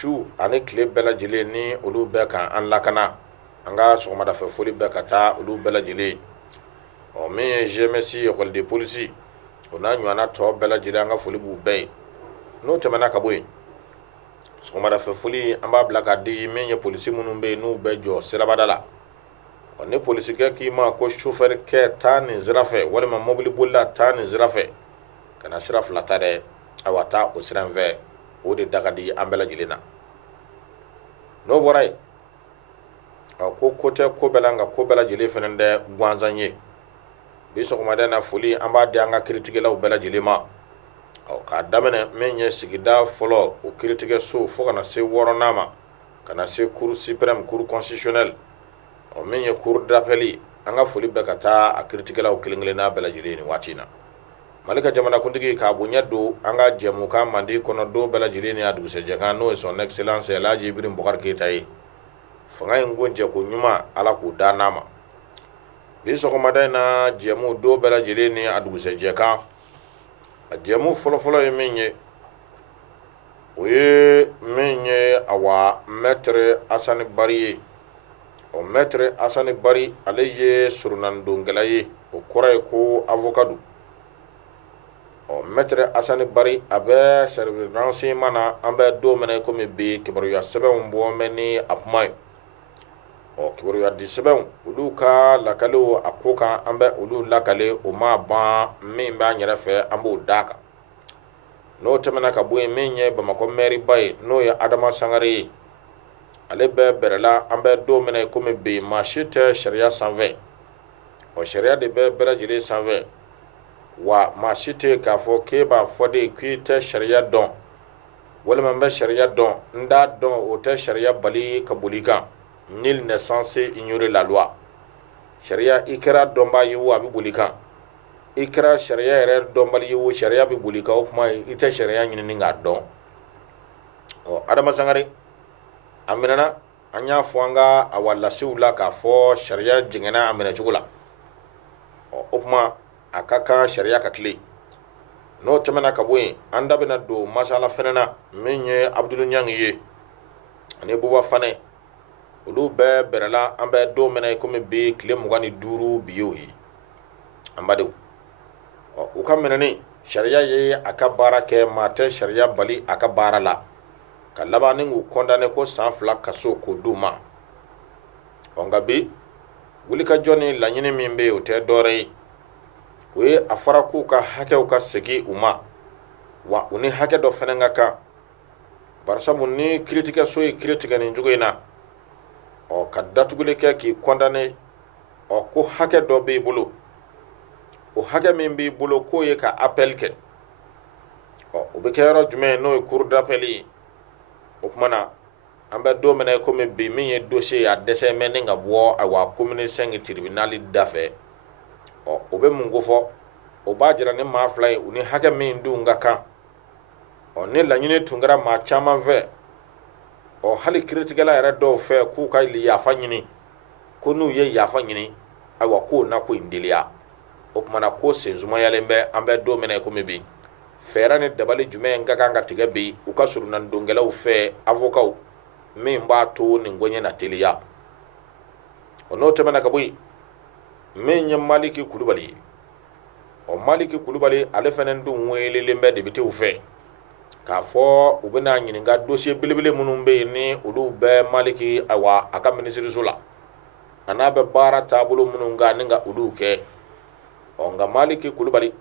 su ani tile bɛɛ lajɛlen ni olu bɛɛ kan an lakana an ka sɔgɔmadafɛ foli bɛɛ ka taa olu bɛɛ lajɛlen min ye GMS école polisi o n'a ɲɔgɔnna tɔ bɛɛ lajɛlen an ka foli b'u bɛɛ ye n'o tɛmɛna ka bɔ yen sɔgɔmadafɛ foli an b'a bila ka di min ye polisi minnu bɛ yen n'u bɛ jɔ sirabada la ni polisikɛ k'i ma ko chauffeur kɛ taa nin sira fɛ walima mobili bolila taa nin sira fɛ kana sira fila ta dɛ awa taa o sira in fɛ o de da ka di an bɛɛ lajɛlen na n'o bɔra yen ko tɛ ko bɛɛ la nka ko bɛɛ lajɛlen fana tɛ gansan ye bi sɔgɔmada in na foli an b'a di an ka kiiritigɛlaw bɛɛ lajɛlen ma k'a daminɛ min ye sigida fɔlɔ o kiiritigɛso fo kana se wɔɔrɔnan ma kana se cour suprême cour constitutionnelle min ye cour d'appel an ka foli bɛɛ ka taa a kiiritigɛlaw kelen kelenna bɛɛ lajɛlen ni waati in na mali ka jamanakuntigi k'a bonya don an ka jɛmukan mandi kɔnɔ don bɛɛ lajɛlen ni a dugusɛjɛkan n'o ye son excellence Elhaji Ibrahim Bubakari Keyita ye fanga in ko jɛko ɲuman ala k'o da n'a ma bi sɔgɔmada in na jɛmu don bɛɛ lajɛlen ni a dugusɛjɛkan a jɛmu fɔlɔfɔlɔ ye min ye o ye min ye awa maître Asani Bari ye maître Asani Bari ale ye surunalidonnkɛla ye o kɔrɔ ye ko avocat don maître Asani Bari a bɛ service renseignement na an bɛ don min na komi bi kibaruya sɛbɛnw bɔ mɛ ni a kuma ye kibaruya di sɛbɛnw olu ka lakalew a ko kan an bɛ olu lakale o ma ban min b'an yɛrɛ fɛ an b'o d'a kan n'o tɛmɛna ka bɔ yen min ye Bamakɔ maire ba ye n'o ye Adama Sangare ye ale bɛ bɛrɛla an bɛ don min na komi bi maa si tɛ sariya sanfɛ sariya de bɛ bɛɛ lajɛlen sanfɛ wa maa si tɛ k'a fɔ k'e b'a fɔ de k'i tɛ sariya dɔn walima n bɛ sariya dɔn n t'a dɔn o tɛ sariya bali ka boli kan nul n'est censé ignorer la loi sariya i kɛra dɔnbaa ye o a bɛ boli kan i kɛra sariya yɛrɛ dɔnbali ye o sariya bɛ boli kan o kuma i tɛ sariya ɲinini k'a dɔn Adama Sangare a minɛna an y'a fɔ an ka awa lasiw la k'a fɔ sariya jɛngɛnna a minɛ cogo la o kuma a ka kan sariya ka tile n'o tɛmɛna ka bɔ yen an da bɛna don masala fɛnɛ na min ye Abdul Ɲangi ye ani Buba Fanɛ olu bɛɛ bɛrɛla an bɛ don min na komi bi tile 25 bi y'o ye an badenw u ka minɛni sariya ye a ka baara kɛ maa tɛ sariya bali a ka baara la ka laban ni k'u condamné ko san 2 kaso k'o d'u ma nka bi wulikajɔ ni laɲini min bɛ yen o tɛ dɔwɛrɛ ye o ye a fɔra k'u ka hakɛw ka segin u ma wa u ni hakɛ dɔ fɛnɛ ka kan barisabu ni kiiritigɛso ye kiiri tigɛ nin cogo in na ka datuguli kɛ k'i condamné ko hakɛ dɔ b'i bolo o hakɛ min b'i bolo k'o ye ka appel kɛ o bɛ kɛ yɔrɔ jumɛn n'o ye cour d'appel ye o kuma na an bɛ don min na komi bi min ye dossier a dɛsɛ mɛ ni ka bɔ awa commune 5 tribunal da fɛ o bɛ mun ko fɔ o b'a jira ni maa fila ye u ni hakɛ min dun ka kan ni laɲini tun kɛra maa caman fɛ hali kiiritigɛla yɛrɛ dɔw fɛ k'u ka yafa ɲini ko n'u ye yafa ɲini ayiwa k'o na ko in deliya o kuma na ko sensumayalen bɛ an bɛ don min na komi bi fɛɛrɛ ni dabali jumɛn ka kan ka tigɛ bi u ka surunalidonnkɛlaw fɛ avocat min b'a to nin ko ɲɛ na teliya n'o tɛmɛna ka bɔ yen min ye Maliki Kulubali ye Maliki Kulubali ale fɛnɛ dun welelen bɛ députéw fɛ k'a fɔ u bɛna ɲininka dossier belebele minnu bɛ yen ni olu bɛ Maliki awa a ka minisiriso la a n'a bɛ baara taabolo minnu kan ni ka olu kɛ nka Maliki Kulubali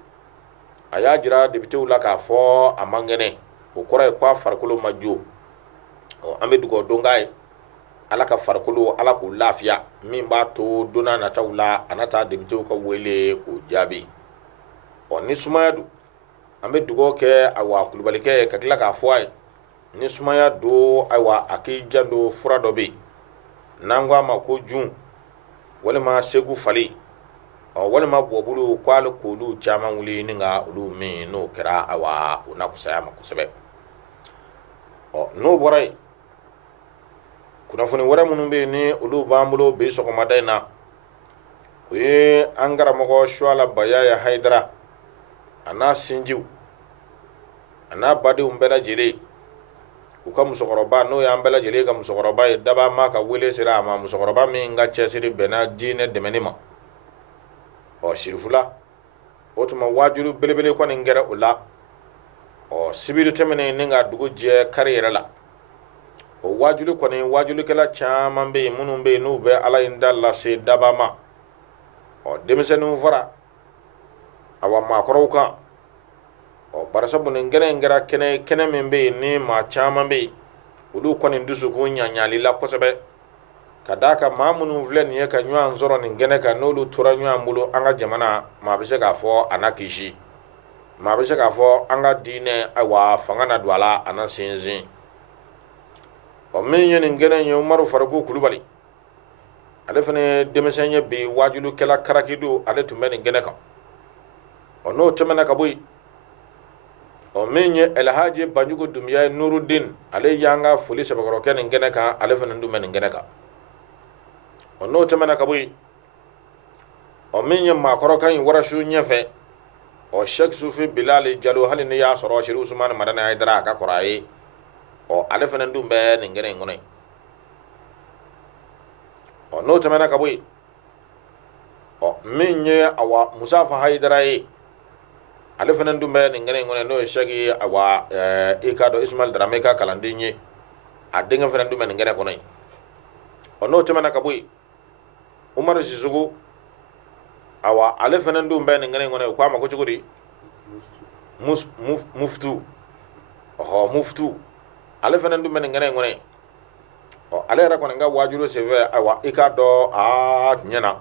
a y'a jira députéw la k'a fɔ a man kɛnɛ o kɔrɔ ye k'a farikolo ma jo an bɛ dugawu don k'a ye ala ka farikolo ala k'u lafiya min b'a to donna nataw la a na taa députéw ka wele k'o jaabi ni sumaya don an bɛ dugawu kɛ awa Kulubalikɛ ka tila k'a fɔ a ye ni sumaya don ayiwa a k'i janto fura dɔ bɛ yen n'an ko a ma ko jun walima segu fali walima bɔbulu k'ale k'olu caman wuli ni ka olu min n'o kɛra awa o na kusaya ma kosɛbɛ n'o bɔra yen kunnafoni wɛrɛ minnu bɛ yen ni olu b'an bolo bi sɔgɔmada in na o ye an karamɔgɔ Suala Bayaya Hayidara a n'a sinjiw a n'a badenw bɛɛ lajɛlen uka musokoroba no ya ambela jeli ka musokoroba ye daba ma ka wele sira ma musokoroba min ga cesiri bena dine demeni ma o sirifula o tuma wajulu belebele kɔni ngɛrɛ o la o sibiru tɛmɛnen ni ka dugu jɛ kari yɛrɛ la o wajulu kɔni wajulikɛla caman bɛ yen minnu bɛ yen n'u bɛ ala in da lase daba ma o denmisɛnninw fara awa maakɔrɔw kan o barisabu nin kɛnɛ in kɛra kɛnɛ min bɛ yen ni maa caman bɛ yen olu kɔni dusukun ɲaɲali la kosɛbɛ ka d'a kan maa minnu filɛ nin ye ka ɲɔgɔn sɔrɔ nin kɛnɛ kan n'olu tora ɲɔgɔn bolo an ka jamana maa bɛ se k'a fɔ a na kisi maa bɛ se k'a fɔ an ka diinɛ ayiwa fanga na don a la a na sinsin o min ye nin kɛnɛ in ye umaru fariku kulubali ale fana ye denmisɛn ye bi wajulukɛla karakidu ale tun bɛ nin kɛnɛ kan o n'o tɛmɛna ka bɔ yen o min ye elhaji banjugu dumiya ye nurudin ale y'an ka foli sɛbɛkɔrɔ kɛ nin kɛnɛ kan ale fana dun bɛ nin kɛnɛ kan o n'o tɛmɛna ka bɔ yen o min ye maakɔrɔ kan in warasu ɲɛfɛ o sheikh sufi bilali jalo hali ni y'a sɔrɔ siri usumani madani hayidara a ka kɔrɔ a ye o ale fana dun bɛ nin kɛnɛ in kɔnɔ yen o n'o tɛmɛna ka bɔ yen o min ye awa musafa hayidara ye ale fana dun bɛ nin kɛnɛ in kɔnɔ n'o ye sheikh awa i ka dɔn ismail darame ka kalanden ye a denkɛ fana dun bɛ nin kɛnɛ kɔnɔ yen o n'o tɛmɛna ka bɔ yen umaru sisugu awa ale fana dun bɛ nin kɛnɛ in kɔnɔ yen u k'a ma ko cogo di muftu muftu ale fana dun bɛ nin kɛnɛ in kɔnɔ yen ale yɛrɛ kɔni ka wajulu senfɛ awa i k'a dɔn a tiɲɛ na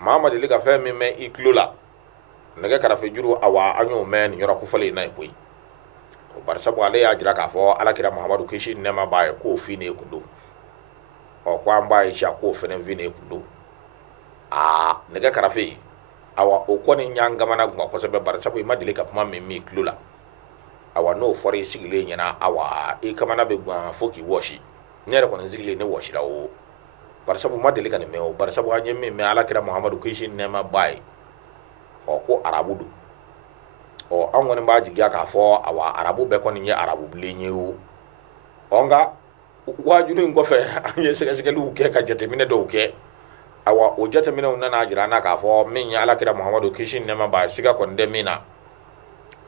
maa ma deli ka fɛn min mɛn i tulo la nɛgɛ karafe juru awa an y'o mɛn nin yɔrɔ kofɔlen in na yen koyi o bari sabu ale y'a jira k'a fɔ alakira muhamadu kisi ni nɛɛma b'a ye k'o fin ne kun don ko an b'a ye sa k'o fɛnɛ fin ne kun don nɛgɛ karafe awa o kɔni y'an kamana guwan kosɛbɛ bari sabu i ma deli ka kuma min mɛn i tulo la awa n'o fɔra i sigilen ɲɛna awa i kamana bɛ guwan fo k'i wɔsi ne yɛrɛ kɔni sigilen ne wɔsira o bari sabu ma deli ka nin mɛn o bari sabu an ye min mɛn alakira muhamadu kisi ni nɛɛma b'a ye ko arabu don an kɔni b'a jigiya k'a fɔ awa arabu bɛɛ kɔni ye arabu bilen ye o nka wajulu in kɔfɛ an ye sɛgɛsɛgɛliw kɛ ka jateminɛ dɔw kɛ awa o jateminɛw nana jira an na k'a fɔ min ye alakira muhamadu kisi ni nɛɛma b'a ye siga kɔni tɛ min na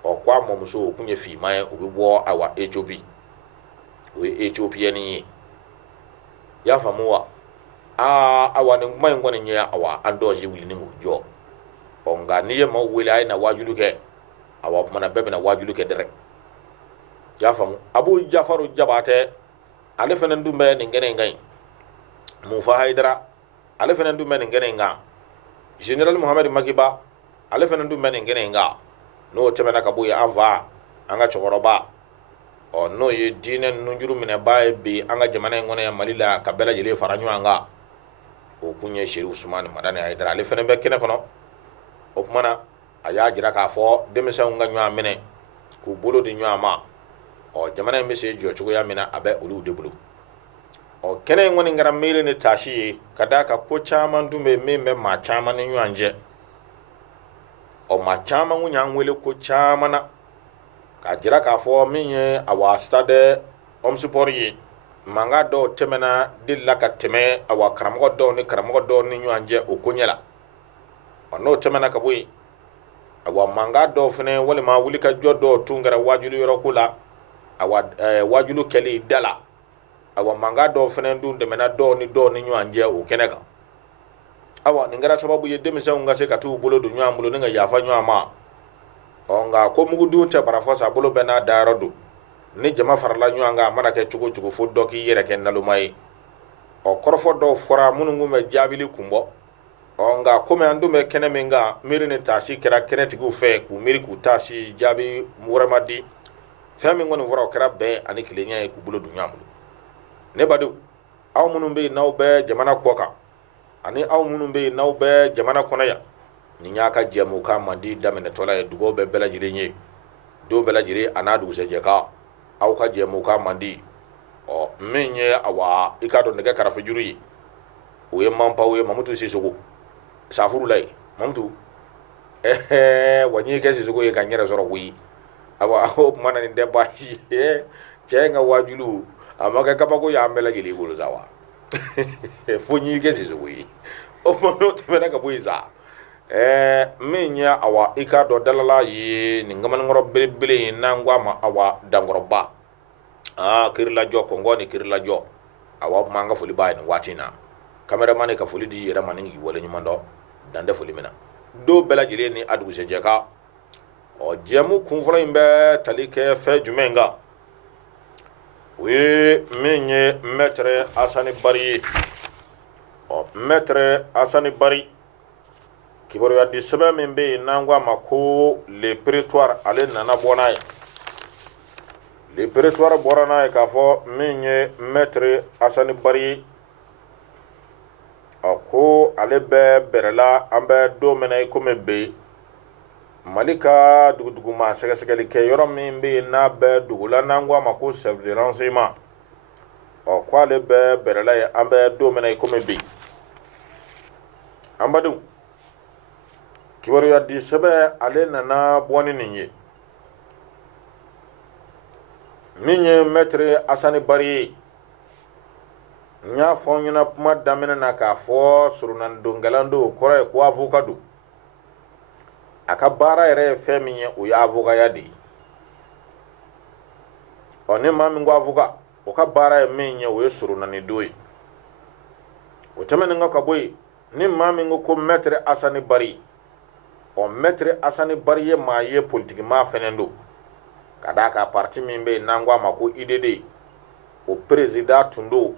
ko a mɔmuso o kun ye finman ye o bɛ bɔ awa Ethiopie o ye Ethiopienne ye i y'a faamu wa awa nin kuma in kɔni ye awa an dɔw ye wuli ni k'o jɔ nka n'i ye maaw wele a ye na wajulu kɛ awa kumana bɛɛ bɛna wajulu kɛ dɛrɛ i y'a faamu abu jafaru jabatɛ ale fana dun bɛ nin kɛnɛ in kan yen mufa hayidara ale fana dun bɛ nin kɛnɛ in kan general muhammed makiba ale fana dun bɛ nin kɛnɛ in kan n'o tɛmɛna ka bɔ yen an fa an ka cɛkɔrɔba n'o ye diinɛ nunjuru minɛbaa ye bi an ka jamana in kɔnɔ yan mali la ka bɛɛ lajɛlen fara ɲɔgɔn kan o kun ye seri usumani madani hayidara ale fana bɛ kɛnɛ kɔnɔ o kumana a y'a jira k'a fɔ denmisɛnw ka ɲɔgɔn minɛ k'u bolo di ɲɔgɔn ma jamana in bɛ se jɔ cogoya min na a bɛ olu de bolo kɛnɛ in kɔni kɛra miiri ni taasi ye ka d'a kan ko caman dun bɛ min bɛ maa caman ni ɲɔgɔn cɛ maa caman kun y'an wele ko caman na k'a jira k'a fɔ min ye awa stade omsport ye mankan dɔw tɛmɛna delila ka tɛmɛ awa karamɔgɔ dɔw ni ɲɔgɔn cɛ o ko ɲɛ la n'o tɛmɛna ka bɔ yen awa mankan dɔw fɛnɛ walima wulikajɔ dɔw tun kɛra wajulu yɔrɔ ko la awa wajulu kɛli da la awa mankan dɔw fɛnɛ dun tɛmɛna dɔw ni ɲɔgɔn cɛ o kɛnɛ kan awa nin kɛra sababu ye denmisɛnw ka se ka t'u bolo don ɲɔgɔn bolo ni ka yafa ɲɔgɔn ma nka ko mugudun tɛ bara fɔ sa bolo bɛɛ n'a dayɔrɔ don ni jama farala ɲɔgɔn kan a mana kɛ cogo cogo fo dɔ k'i yɛrɛ kɛ naloma ye kɔrɔfɔ dɔw fɔra minnu kun bɛ jaabili kun bɔ nka komi an dun bɛ kɛnɛ min kan miiri ni taasi kɛra kɛnɛtigiw fɛ k'u miiri k'u taasi jaabi wɛrɛ ma di fɛn min kɔni fɔra o kɛra bɛn ani tilenya ye k'u bolo don ɲɔgɔn bolo ne badenw aw minnu bɛ yen n'aw bɛ jamana kɔ kan ani aw minnu bɛ yen n'aw bɛ jamana kɔnɔ yan nin y'a ka jɛmukan mandi daminɛtɔla ye dugawu bɛ bɛɛ lajɛlen ye don bɛɛ lajɛlen a n'a dugusɛjɛkan aw ka jɛmukan mandi min ye awa i k'a dɔn nɛgɛ karafe juru ye o ye manpaw ye mamutu sisogo safurula ye mamutu wa n'i kɛ sisogo ye ka n yɛrɛ sɔrɔ koyi awa o tuma na nin tɛ baasi ye cenga wajulu amaka kabako ya ambela gili bulu zawa funyi ke zizui o mono tebena ka buiza minya awa ika do dalala yi ni ngaman ngoro bele nangwa ma awa dangoro ba kirla jo kongo ni kirla jo awa manga fuli bay ni watina cameraman ka fuli di yera manin yi wala nyumando dande fuli mina do bela gili ni adu se jeka o jemu kunfura imbe talike fe jumenga we minye maître Asani Bari o maître Asani Bari kiboro ya di sebe min be nangwa mako le prétoire ale nana bonay le prétoire borana ka fo minye maître Asani Bari ko ale be berela ambe do menay ko mebe malika dugudugu ma sɛgɛsɛgɛli kɛ yɔrɔ min be n'a bɛ dugula n'an ko a ma ko chef de renseignement ko ale bɛ bɛrɛla ye an bɛ don min na i komi bi an badenw kibaruya di sɛbɛ ale nana bɔ ni nin ye min ye maître Asani Bari ye n y'a fɔ n ɲɛna kuma daminɛ na k'a fɔ surunalidonkalan don kɔrɔ ye ko avocat don a ka baara yɛrɛ ye fɛn min ye o ye avocaya de ye ni maa min ko avocat o ka baara ye min ye o ye surunalidon ye o tɛmɛnen ka bɔ yen ni maa min ko maître Asani Bari maître Asani Bari ye maa ye politique maa fɛnɛ don ka d'a ka parti min bɛ yen n'an ko a ma ko IDD o président tun don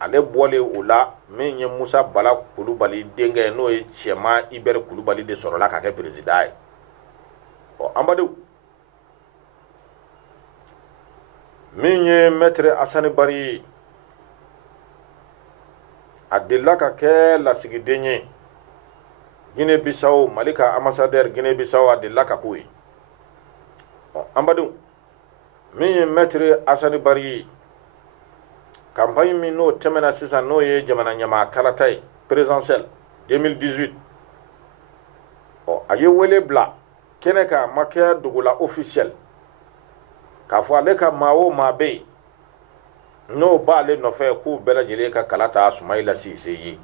ale bɔlen o la min ye Musa Bala Kulubali denkɛ n'o ye Cɛma Ibɛri Kulubali de sɔrɔla ka kɛ président ye an badenw min ye maître Asani Bari ye a delila ka kɛ lasigiden ye Guinée Bissau Mali ka ambassadeur Guinée Bissau a delila ka k'o ye an badenw min ye maître Asani Bari ye campagne min n'o tɛmɛna sisan n'o ye jamana ɲama kalata ye présidentielle 2018 a ye wele bila kɛnɛ kan a ma kɛ dugula officiel k'a fɔ ale ka maa o maa bɛ yen n'o b'ale nɔfɛ k'u bɛɛ lajɛlen ka kala ta Sumayila Sise ye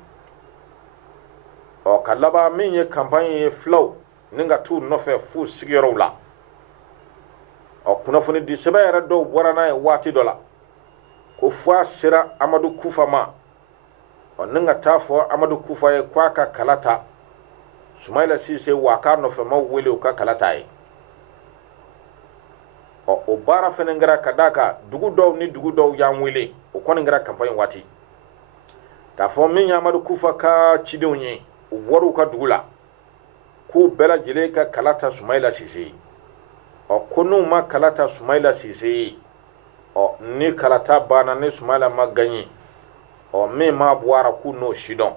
ka laban min ye campagne ye filaw ni ka t'u nɔfɛ f'u sigiyɔrɔw la kunnafoni di sɛbɛn yɛrɛ dɔw bɔra n'a ye waati dɔ la ko f'a sera Amadu Kufa ma ni ka taa fɔ Amadu Kufa ye k'a ka kala ta Sumayila Sise wa k'a nɔfɛmaw wele u ka kala ta ye o baara fɛnɛ kɛra ka d'a kan dugu dɔw ni dugu dɔw y'an wele o kɔni kɛra campagne waati k'a fɔ min ye Amadu Kufa ka cidenw ye u wɔriw ka dugu la k'u bɛɛ lajɛlen ka kala ta Sumayila Sise ye ko n'u ma kala ta Sumayila Sise ye ni kalata banna ni Sumayila ma gagné min ma bɔra k'u n'o si dɔn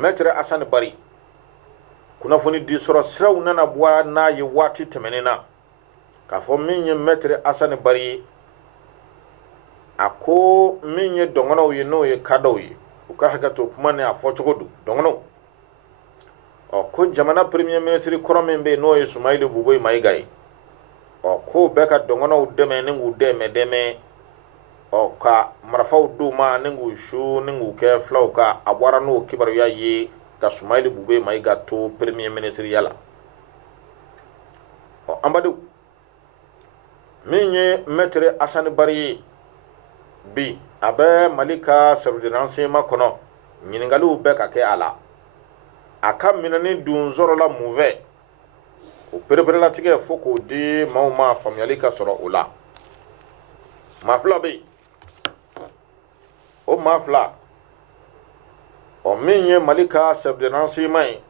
maître Asani Bari kunnafoni di sɔrɔ siraw nana bɔ n'a ye waati tɛmɛnen na k'a fɔ min ye maître Asani Bari ye a ko min ye dɔngɔnɔw ye n'o ye kadɔw ye u ka hakɛ to kuma ni a fɔcogo don dɔngɔnɔw ko jamana premier ministre kɔrɔ min bɛ yen n'o ye Sumayila Buboyi Mayiga ye ko bɛɛ ka dɔngɔnɔw dɛmɛ ni k'u dɛmɛ ka marifaw d'u ma ni k'u su ni k'u kɛ filaw ka a bɔra n'o kibaruya ye ka Sumayila Buboyi Mayiga to premier ministre ya la an badenw min ye maître Asani Bari ye bi a bɛ Mali ka service de renseignement kɔnɔ ɲininkaliw bɛɛ ka kɛ a la a ka minɛni dun sɔrɔla mun fɛ o pereperelatigɛ fo k'o di maaw ma faamuyali ka sɔrɔ o la maa fila bɛ yen o maa fila min ye Mali ka chef de renseignement ye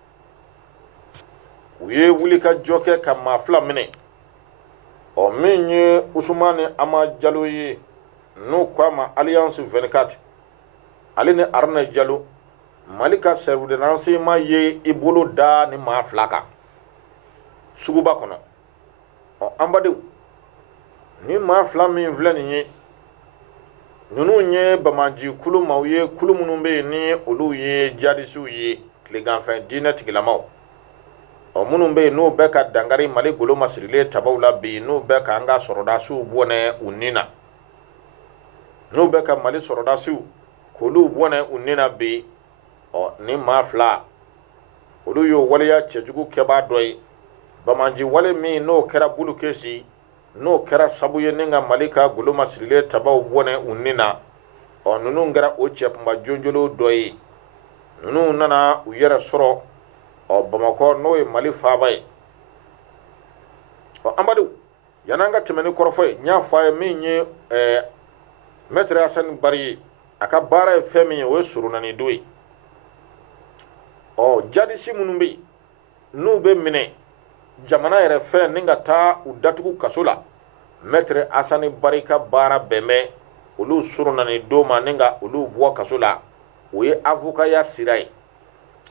u ye wuli ka jɔ kɛ ka maa fila minɛ min ye Usumani Ama Jalo ye n'o k'a ma Alliance 24 ale ni Aruna Jalo Mali ka chef de renseignement ye i bolo da ni maa fila kan suguba kɔnɔ an badenw ni maa fila min filɛ nin ye ninnu ye Bamaji kulu maaw ye kulu minnu bɛ yen ni olu ye jadisiw ye tileganfɛ diinɛ tigilamaw o munun be n'u bɛ ka dangari Mali golo masirilen tabaw la bi n'u bɛ ka an ka sɔrɔdasiw bɔnɛ u ni na n'u bɛ ka Mali sɔrɔdasiw k'olu bɔnɛ u ni na bi ni maa fila olu y'o waleya cɛjugu kɛbaa dɔ ye bamanji wale min n'o kɛra bulu kesi n'o kɛra sabu ye ni ka Mali ka golo masirilen tabaw bɔnɛ u ni na ninnu kɛra o cɛkunba jonjolo dɔ ye ninnu nana u yɛrɛ sɔrɔ Bamakɔ n'o ye Mali faaba ye Amadu yan'an ka tɛmɛ ni kɔrɔfɔ ye n y'a fɔ a ye min ye Maître Hasani Bari ye a ka baara ye fɛn min ye o ye surunani don ye jadisi minnu bɛ yen n'u bɛ minɛ jamana yɛrɛ fɛ ni ka taa u datugu kaso la Maître Hasani Bari ka baara bɛn bɛ olu surunani don ma ni ka olu bɔ kaso la o ye avocaya sira ye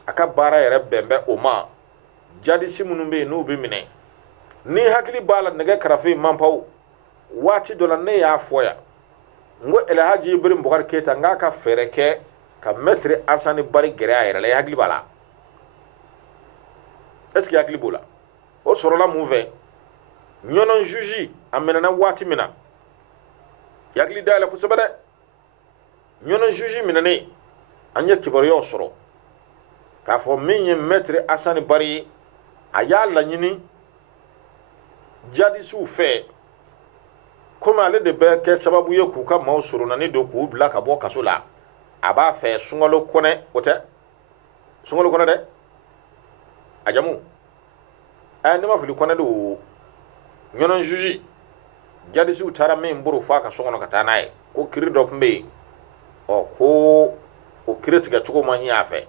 a ka baara yɛrɛ bɛn bɛ o ma jadisi minnu bɛ yen n'u bɛ minɛ ni hakili b'a la nɛgɛ karafe manpaw waati dɔ la ne y'a fɔ yan n ko Elhaji Ibrahim Bukari Keita n k'a ka fɛɛrɛ kɛ ka Maître Hasani Bari gɛrɛ a yɛrɛ la i hakili b'a la est-ce que hakili b'o la o sɔrɔla mun fɛ ɲɔnɔn juge a minɛna waati min na i hakili dayɛlɛ kosɛbɛ dɛ ɲɔnɔn juge minɛnen an ye kibaruyaw sɔrɔ k'a fɔ min ye Maître Hasani Bari ye a y'a laɲini jadisiw fɛ komi ale de bɛ kɛ sababu ye k'u ka maaw surunani don k'u bila ka bɔ kaso la a b'a fɛ Sunkalo Kɔnɛ o tɛ Sunkalo Kɔnɛ dɛ a jamu ne ma fili Kɔnɛ don ɲɔnɔn juge jadisiw taara min buru f'a ka so kɔnɔ ka taa n'a ye ko kiri dɔ tun bɛ yen ko o kiri tigɛ cogo ma ɲɛ a fɛ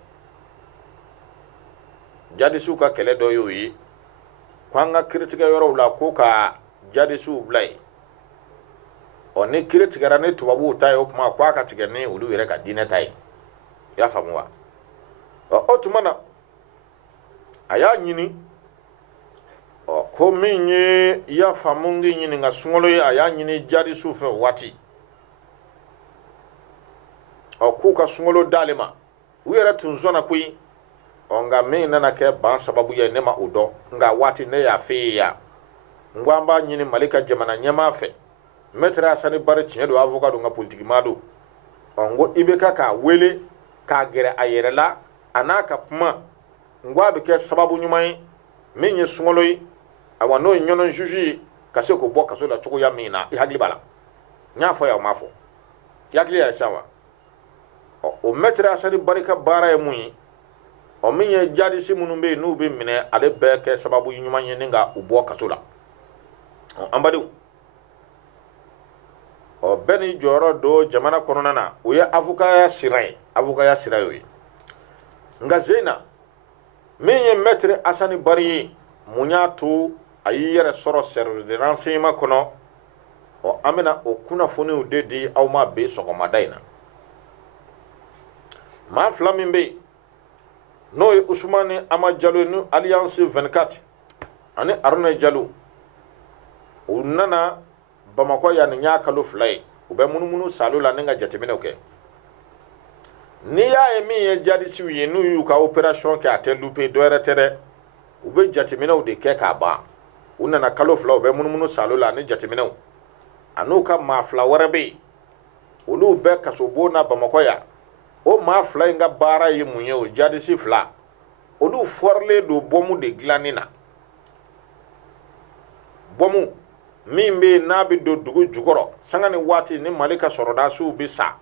jadisiw ka kɛlɛ dɔ y'o ye ko an ka kiri tigɛ yɔrɔw la ko ka jadisiw bila yen ni kiri tigɛra ni tubabuw ta ye o kuma ko a ka tigɛ ni olu yɛrɛ ka diinɛ ta ye i y'a faamu wa o tuma na a y'a ɲini ko min ye i y'a faamu ngi ɲini nka Sunkalo ye a y'a ɲini jadisiw fɛ o waati k'u ka Sunkalo d'ale ma u yɛrɛ tun sɔnna koyi nka min nana kɛ ban sababu ye ne ma o dɔn nka waati ne y'a f'e ye yan n ko an b'a ɲini Mali ka jamana ɲɛmaa fɛ Maître Hasani Bari tiɲɛ don avocat don nka politique maa don n ko i bɛ k'a wele k'a gɛrɛ a yɛrɛ la a n'a ka kuma n ko a bɛ kɛ sababu ɲuman ye min ye Sunkalo ye awa n'o ye ɲɔnɔn juge ye ka se k'o bɔ kaso la cogoya min na i hakili b'a la n y'a fɔ yan o m'a fɔ i hakili y'a ye sisan wa o Maître Hasani Bari ka baara ye mun ye min ye jadisi minnu bɛ yen n'u bɛ minɛ ale bɛɛ kɛ sababu ɲuman ye ni ka u bɔ kaso la an badenw bɛɛ ni jɔyɔrɔ don jamana kɔnɔna na o ye avocaya sira ye avocaya sira y'o ye nka Zeyina min ye Maître Hasani Bari ye mun y'a to a y'i yɛrɛ sɔrɔ service de renseignement kɔnɔ an bɛna o kunnafoniw de di aw ma bi sɔgɔmada in na maa fila min bɛ yen n'o ye Usumani Ama Jalo ni Alliance 24 ani Aruna Jalo u nana Bamakɔ yan ni y'a kalo fila ye u bɛ munumunu salo la ni ka jateminɛw kɛ n'i y'a ye min ye jadisiw ye n'u y'u ka opération kɛ a tɛ louper dɔwɛrɛ tɛ dɛ u bɛ jateminɛw de kɛ k'a ban u nana kalo fila u bɛ munumunu salo la ni jateminɛw a n'u ka maa fila wɛrɛ bɛ yen olu bɛ kaso bon na Bamakɔ yan o maa fila in ka baara ye mun ye o jadisi fila olu fɔrilen don bɔmu de dilanni na bɔmu min bɛ yen n'a bɛ don dugu jukɔrɔ sanga ni waati ni Mali ka sɔrɔdasiw bɛ sa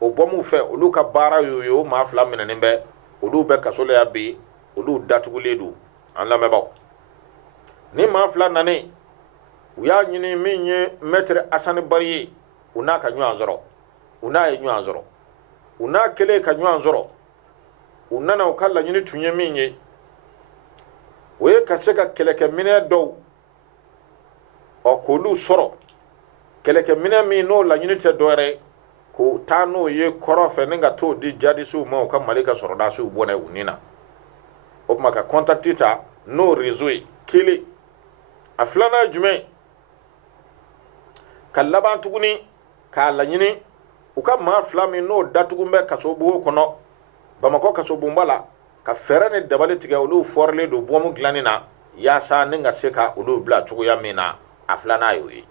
o bɔmu fɛ olu ka baara y'o ye o maa fila minɛnen bɛ olu bɛ kaso la yan bi olu datugulen don an lamɛnbaaw ni maa fila nanen u y'a ɲini min ye Maître Hasani Bari ye u n'a ka ɲɔgɔn sɔrɔ u n'a ye ɲɔgɔn sɔrɔ u n'a kɛlen ka ɲɔgɔn sɔrɔ u nana u ka laɲini tun ye min ye o ye ka se ka kɛlɛkɛminɛ dɔw k'olu sɔrɔ kɛlɛkɛminɛ min n'o laɲini tɛ dɔwɛrɛ k'o taa n'o ye kɔrɔ fɛ ni ka t'o di jadisiw ma u ka Mali ka sɔrɔdasiw bɔnɛ u ni na o tuma ka contact ta n'o réseau ye kelen a filanan ye jumɛn ka laban tuguni k'a laɲini u ka maa fila min n'o datugu bɛ kasobugu kɔnɔ Bamakɔ kasobonba la ka fɛrɛ ni dabali tigɛ olu fɔrilen don bɔmu dilanni na yaasa ni ka se ka olu bila cogoya min na a filanan y'o ye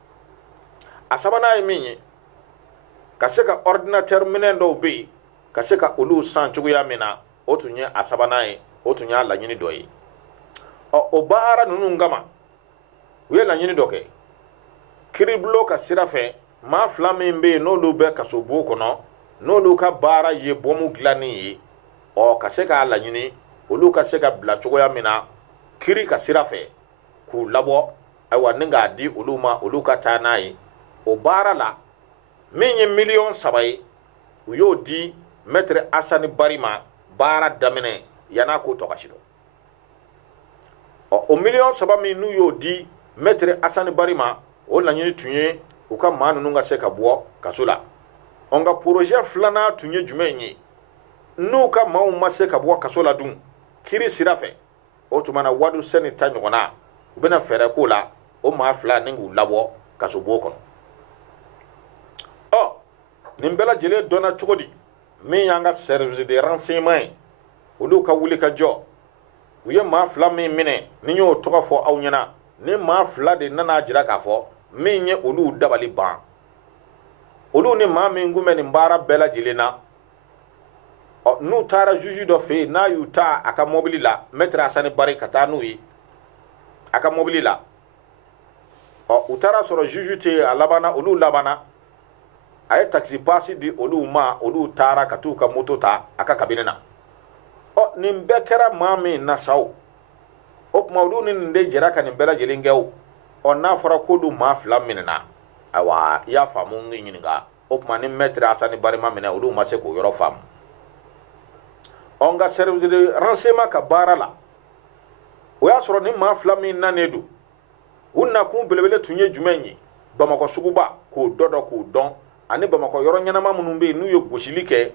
a sabanan ye min ye ka se ka ordinateur minɛn dɔw bɛ yen ka se ka olu san cogoya min na o tun ye a sabanan ye o tun y'a laɲini dɔ ye o baara ninnu kama u ye laɲini dɔ kɛ kiribulon ka sira fɛ maa fila min bɛ yen n'olu bɛ kasobo kɔnɔ n'olu ka baara ye bɔmu dilanni ye ka se k'a laɲini olu ka se ka bila cogoya min na kiri ka sira fɛ k'u labɔ ayiwa ni k'a di olu ma olu ka taa n'a ye o baara la min ye $3 ye u y'o di maître Asani Bari ma baara daminɛ yan'a ko tɔ ka sidɔn o $3 min n'u y'o di maître Asani Bari ma o laɲini tun ye u ka maa ninnu ka se ka bɔ kaso la nka projet filanan tun ye jumɛn ye n'u ka maaw ma se ka bɔ kaso la dun kiri sira fɛ o tuma na Wadu Seni ta ɲɔgɔnna u bɛna fɛɛrɛ k'o la o maa fila ni k'u labɔ kasobo kɔnɔ nin bɛɛ lajɛlen dɔnna cogo di min y'an ka service de renseignement ye olu ka wuli ka jɔ u ye maa fila min minɛ ni y'o tɔgɔ fɔ aw ɲɛna ni maa fila de nana jira k'a fɔ min ye olu dabali ban olu ni maa min kun bɛ nin baara bɛɛ lajɛlen na n'u taara juge dɔ fɛ yen n'a y'u ta a ka mobili la maître Asani Bari ka taa n'u ye a ka mobili la u taara sɔrɔ juge tɛ yen a labanna olu labanna a ye taxi pass di olu ma olu taara ka t'u ka moto ta a ka kabine na nin bɛɛ kɛra maa min na sa o tuma olu ni nin de jɛra ka nin bɛɛ lajɛlen kɛ o n'a fɔra k'olu maa fila minɛna ayiwa i y'a faamu n ɲininka o tuma ni maître Asani Bari ma minɛ olu ma se k'o yɔrɔ faamu nka service de renseignement ka baara la o y'a sɔrɔ ni maa fila min nanen don u nakun belebele tun ye jumɛn ye Bamakɔ suguba k'o dɔ k'o dɔn ani Bamakɔ yɔrɔ ɲɛnama minnu bɛ yen n'u ye gosili kɛ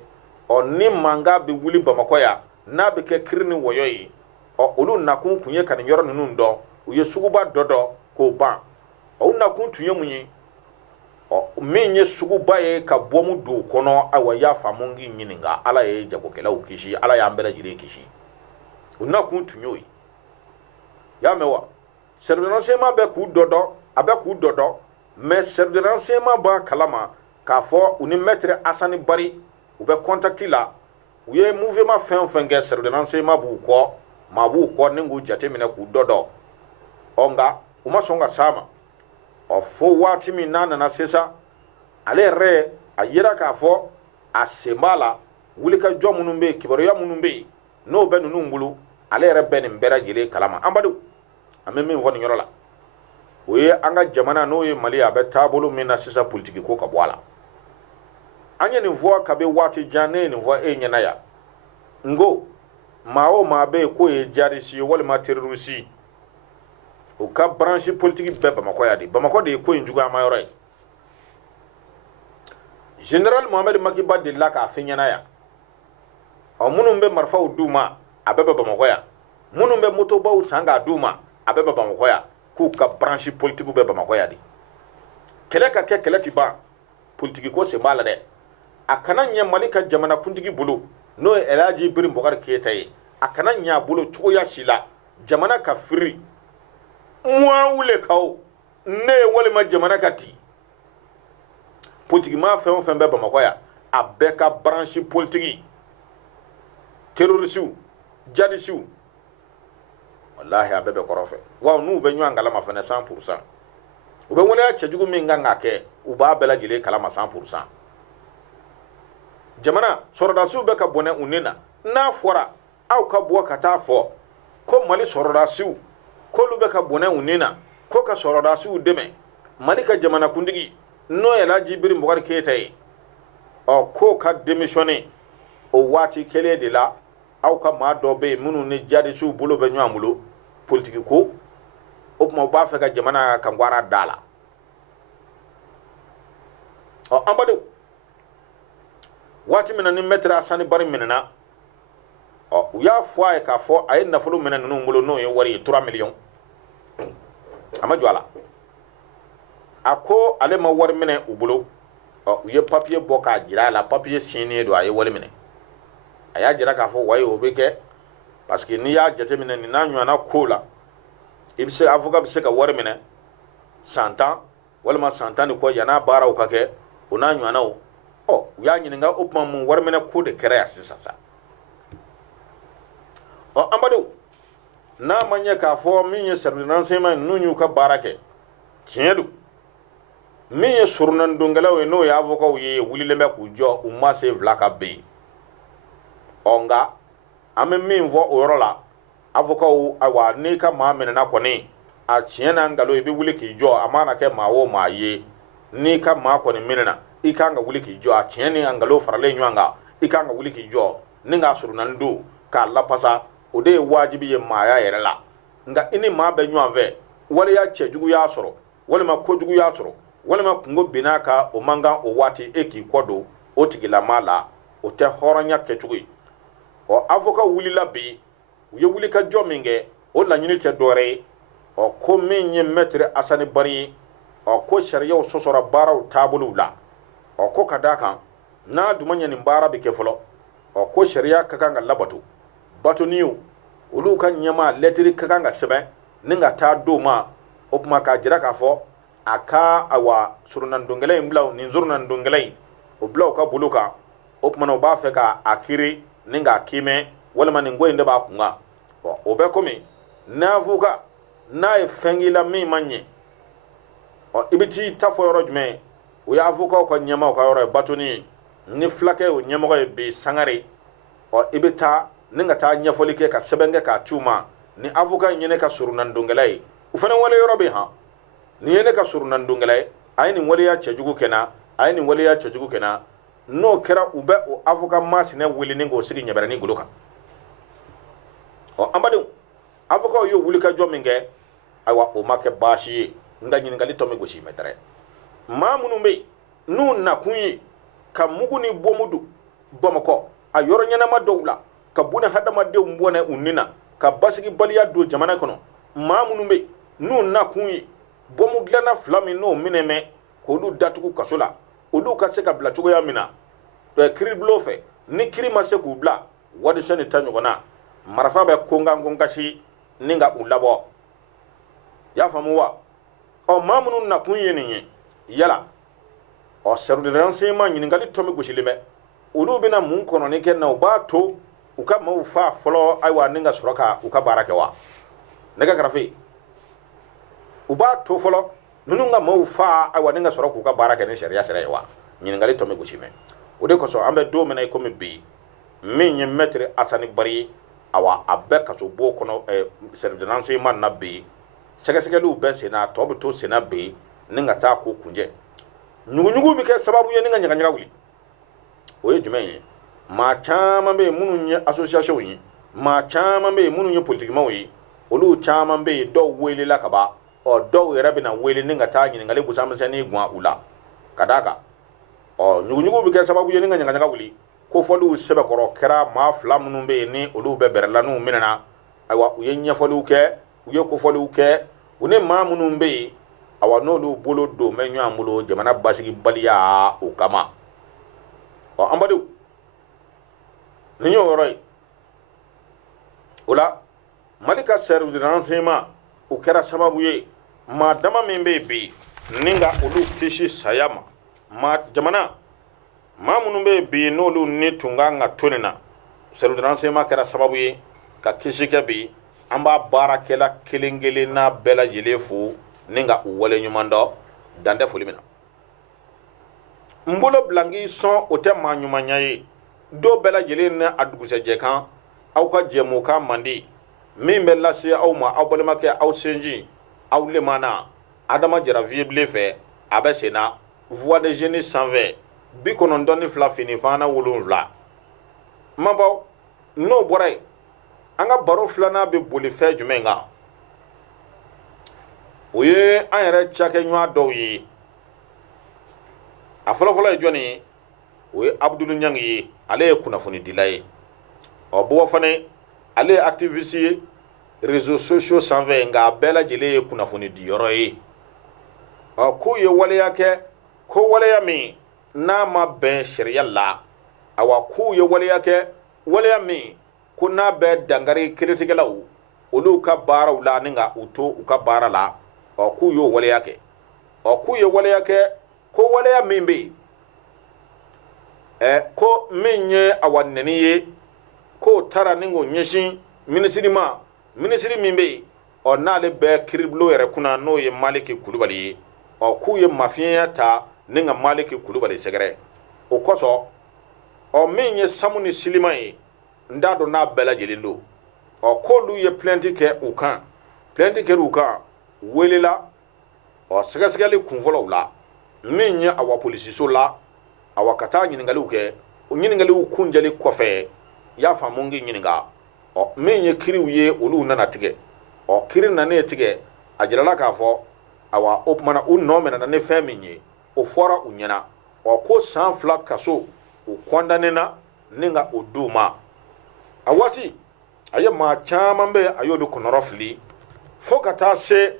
ni mankan bɛ wuli Bamakɔ yan n'a bɛ kɛ kiri ni wɔyɔ ye olu nakun tun ye ka nin yɔrɔ ninnu dɔn u ye suguba dɔ k'o ban u nakun tun ye mun ye min ye suguba ye ka bɔmu don u kɔnɔ ayiwa y'a faamu k'i ɲininka Ala ye jagokɛlaw kisi Ala y'an bɛɛ lajɛlen kisi u nakun tun y'o ye y'a mɛn wa service de renseignement bɛ k'u dɔ a bɛ k'u dɔ mais service de renseignement b'a kalama k'a fɔ u ni maître Asani Bari u bɛ contact la u ye mouvement fɛn o fɛn kɛ service de renseignement b'u kɔ maa b'u kɔ ni k'u jateminɛ k'u dɔ nka u ma sɔn ka s'a ma fo waati min n'a nana sisan ale yɛrɛ a yira k'a fɔ a sen b'a la wulikajɔ minnu bɛ yen kibaruya minnu bɛ yen n'o bɛ ninnu bolo ale yɛrɛ bɛ nin bɛɛ lajɛlen kalama an badenw an bɛ min fɔ nin yɔrɔ la o ye an ka jamana n'o ye Mali a bɛ taabolo min na sisan politiki ko ka bɔ a la an ye nin fɔ kabi waati jan ne ye nin fɔ e ɲɛna yan n ko maa o maa bɛ yen k'o ye jihadiste ye walima terroriste u ka branche politique bɛɛ Bamakɔ yan de Bamakɔ de ye ko in juguyama yɔrɔ ye général Mohamed Maki Ba delila k'a fɔ ɲɛna yan minnu bɛ marifaw d'u ma a bɛɛ bɛ Bamakɔ yan minnu bɛ motobaw san k'a d'u ma a bɛɛ bɛ Bamakɔ yan k'u ka branche politique bɛɛ Bamakɔ yan de kɛlɛ ka kɛ kɛlɛ ti ban politique ko sen b'a la dɛ a kana ɲɛ Mali ka jamana kuntigi bolo n'o ye Elhaji Ibrahim Boubacar Keita ye a kana ɲɛ a bolo cogoya si la jamana ka firi wule kaw ne walima jamana ka ti politique ma fɛn o fɛn bɛ Bamakɔ yan a bɛɛ ka branche politique terroriste jihadiste wallahi a bɛɛ bɛ kɔrɔfɛ wa n'u bɛ ɲɔgɔn kalama fana 100% u bɛ waleya cɛjugu min kan ka kɛ u b'a bɛɛ lajɛlen kalama 100% jamana sɔrɔdasiw bɛ ka bɔnɛ u ni na n'a fɔra aw ka bɔ ka taa fɔ ko Mali sɔrɔdasiw k'olu bɛ ka bɔnɛ u ni na ko ka sɔrɔdasiw dɛmɛ Mali ka jamana kuntigi n'o ye Elhaji Ibrahim Boubacar Keita ye k'o ka démissionner o waati kelen de la aw ka maa dɔ bɛ yen minnu ni jihadistes bolo bɛ ɲɔgɔn bolo politique ko o tuma u b'a fɛ ka jamana kangwara da la an badenw waati min na ni maître Asani Bari minɛna u y'a fɔ a ye k'a fɔ a ye nafolo minɛ ninnu bolo n'o ye wari ye 3 millions a ma jɔ a la a ko ale ma wari minɛ u bolo u ye papier bɔ k'a jira a la papier signé don a ye wari minɛ a y'a jira k'a fɔ wayi o bɛ kɛ parce que n'i y'a jateminɛ nin n'a ɲɔgɔnna ko la i bɛ se avocat bɛ se ka wari minɛ san 10 walima san 10 ni kɔ yan'a baaraw ka kɛ o n'a ɲɔgɔnnaw u y'a ɲininka o tuma mun wari minɛ ko de kɛra yan sisan sa an badenw n'a ma ɲɛ k'a fɔ min ye service de renseignement n'u y'u ka baara kɛ tiɲɛ don min ye surunalidongɛlaw ye n'o ye avocat ye wulilen bɛ k'u jɔ u ma se fila ka ben nka an bɛ min fɔ o yɔrɔ la avocat ayiwa n'i ka maa minɛna kɔni a tiɲɛ na nkalon i bɛ wuli k'i jɔ a mana kɛ maa o maa ye n'i ka maa kɔni minɛna i kan ka wuli k'i jɔ a tiɲɛ ni nkalon faralen ɲɔgɔn kan i kan ka wuli k'i jɔ ni k'a surunali don k'a lapasa o de ye wajibi ye maaya yɛrɛ la nka i ni maa bɛ ɲɔgɔn fɛ waleya cɛjugu y'a sɔrɔ walima kojugu y'a sɔrɔ walima kungo binna ka o man kan o waati e k'i kɔ don o tigilamaa la o tɛ hɔrɔnya kɛcogo ye avocat wulila bi u ye wuli ka jɔ min kɛ o laɲini tɛ dɔwɛrɛ ye ko min ye maître Asani Bari ye ko sariyaw sɔsɔra baaraw taabolow la ko ka d'a kan n'a dun ma ɲɛ nin baara bɛ kɛ fɔlɔ ko sariya ka kan ka labato batoniw olu ka ɲɛmaa lɛtiri ka kan ka sɛbɛn ni ka taa d'o ma o tuma k'a jira k'a fɔ a ka ayiwa surunalidongɛla in bila nin surunalidongɛla in o bila u ka bolo kan o tuma u b'a fɛ k'a kiiri ni k'a kiimɛn walima nin ko in de b'a kun kan o bɛ komi n'avocat n'a ye fɛn k'i la min ma ɲɛ i bɛ t'i ta fɔ yɔrɔ jumɛn o ye avocat ka ɲɛmaaw ka yɔrɔ ye batoni ye ni fulakɛ o ɲɛmɔgɔ ye bi Sangare i bɛ taa ni ka taa ɲɛfɔli kɛ ka sɛbɛn kɛ k'a ci u ma ni avocat in ye ne ka surunalidongɛla ye u fana wale yɔrɔ bɛ han nin ye ne ka surunalidongɛla ye a ye nin waleya cɛjugu kɛ n na a ye nin waleya cɛjugu kɛ n na n'o kɛra u bɛ o avocat masina wele ni k'o sigi ɲɛbɛrɛnin golo kan an badenw avocat y'o wuli ka jɔ min kɛ ayiwa o ma kɛ baasi ye nka ɲininkali tɔ bɛ gosi mɛ dɛrɛ maa minnu bɛ yen n'u nakun ye ka mugu ni bomu don Bamakɔ a yɔrɔ ɲɛnama dɔw la ka buna hadamadenw bɔnɛ u nin na ka basigibaliya don jamana kɔnɔ maa minnu bɛ yen n'u nakun ye bomu dilanna 2 min n'o minɛ mɛn k'olu datugu kaso la olu ka se ka bila cogoya min na kiiribulon fɛ ni kiiri ma se k'u bila wariso ni ta ɲɔgɔn na marifa bɛ konkan konkasi ni ka u labɔ y'a faamu wa maa minnu nakun ye nin ye yala service de renseignement ɲininkali tɔ min gosilen bɛ olu bɛna mun kɔnɔni kɛ na u b'a to u ka maaw fa fɔlɔ ayiwa ni ka sɔrɔ ka u ka baara kɛ wa ne ka karafe u b'a to fɔlɔ ninnu ka maaw fa ayiwa ni ka sɔrɔ k'u ka baara kɛ ni sariya sira ye wa ɲininkali tɔ min gosi mɛ o de kosɔn an bɛ don min na i komi bi min ye maître Asani Bari ye awa a bɛɛ kaso bon kɔnɔ service de renseignement na bi sɛgɛsɛgɛliw bɛɛ sen na tɔ bɛ to sen na bi ni ka taa ko kunjɛ ɲuguɲugu bɛ kɛ sababu ye ni ka ɲagaɲaga wuli o ye jumɛn ye maa caman bɛ yen minnu ye association ye maa caman bɛ yen minnu ye politikimaw ye olu caman bɛ yen dɔw welela ka ban dɔw yɛrɛ bɛna wele ni ka taa ɲininkali busanmisɛnnin guwan u la ka d'a kan ɲuguɲugu bɛ kɛ sababu ye ni ka ɲagaɲaga wuli ko fɔliw sɛbɛkɔrɔ kɛra maa 2 minnu bɛ yen ni olu bɛ bɛrɛla n'u minɛna ayiwa u ye ɲɛfɔliw kɛ u ye kofɔliw kɛ u ni maa minnu bɛ yen awa n'olu bolo don bɛ ɲɔgɔn bolo jamana basigibaliya o kama an badenw nin y'o yɔrɔ ye o la Mali ka service de renseignement o kɛra sababu ye maa dama min bɛ yen bi ni ka olu kisi saya ma jamana maa minnu bɛ yen bi n'olu ni tun kan ka to nin na service de renseignement kɛra sababu ye ka kisi kɛ bi an b'a baarakɛla kelen kelen n'a bɛɛ lajɛlen fo ni ka u wale ɲuman dɔn dan tɛ foli min na n bolo bilanki sɔn o tɛ maa ɲumanya ye dɔw bɛɛ lajɛlen ni a dugusɛjɛ kan aw ka jɛmukan man di min bɛ lase aw ma aw balimakɛ aw sinji aw lemana Adama Jara vieux fɛ a bɛ sen na voix des jeunes sanfɛ 92 finifana 7 mabɔ n'o bɔra yen an ka baro filanan bɛ boli fɛn jumɛn kan o ye an yɛrɛ cakɛɲɔgɔn dɔw ye a fɔlɔfɔlɔ ye jɔn ye o ye Abdulu Ɲangi ye ale ye kunnafoni dila ye bɔbɔ fana ale ye activiste ye réseaux sociaux sanfɛ nka a bɛɛ lajɛlen ye kunnafoni diyɔrɔ ye k'u ye waleya kɛ ko waleya min n'a ma bɛn sariya la awa k'u ye waleya kɛ waleya min ko n'a bɛ dangari kiiritigɛlaw olu ka baaraw la ni ka u to u ka baara la k'u y'o waleya kɛ k'u ye waleya kɛ ko waleya min bɛ yen ko min ye awa nɛni ye k'o taara ni k'o ɲɛsin minisiri ma minisiri min bɛ yen n'ale bɛ kiiribulon yɛrɛ kunna n'o ye Maliki Kulubali ye k'u ye mafiɲɛya ta ni ka Maliki Kulubali sɛgɛrɛ o kosɔn min ye Samu ni Silima ye n t'a dɔn n'a bɛɛ lajɛlen don k'olu ye plainte kɛ u kan plainte kɛra u kan welela sɛgɛsɛgɛli kunfɔlɔw la min ye awa polisiso la awa ka taa ɲininkaliw kɛ o ɲininkaliw kunjɛli kɔfɛ y'a faamu n k'i ɲininka min ye kiiriw ye olu nana tigɛ kiiri nanen tigɛ a jirala k'a fɔ awa o tumana u nɔ minɛna ni fɛn min ye o fɔra u ɲɛna ko san 2 kaso u kɔndanena ni ka o d'u ma a waati a ye maa caman bɛ a y'olu kɔnɔrɔ fili fo ka taa se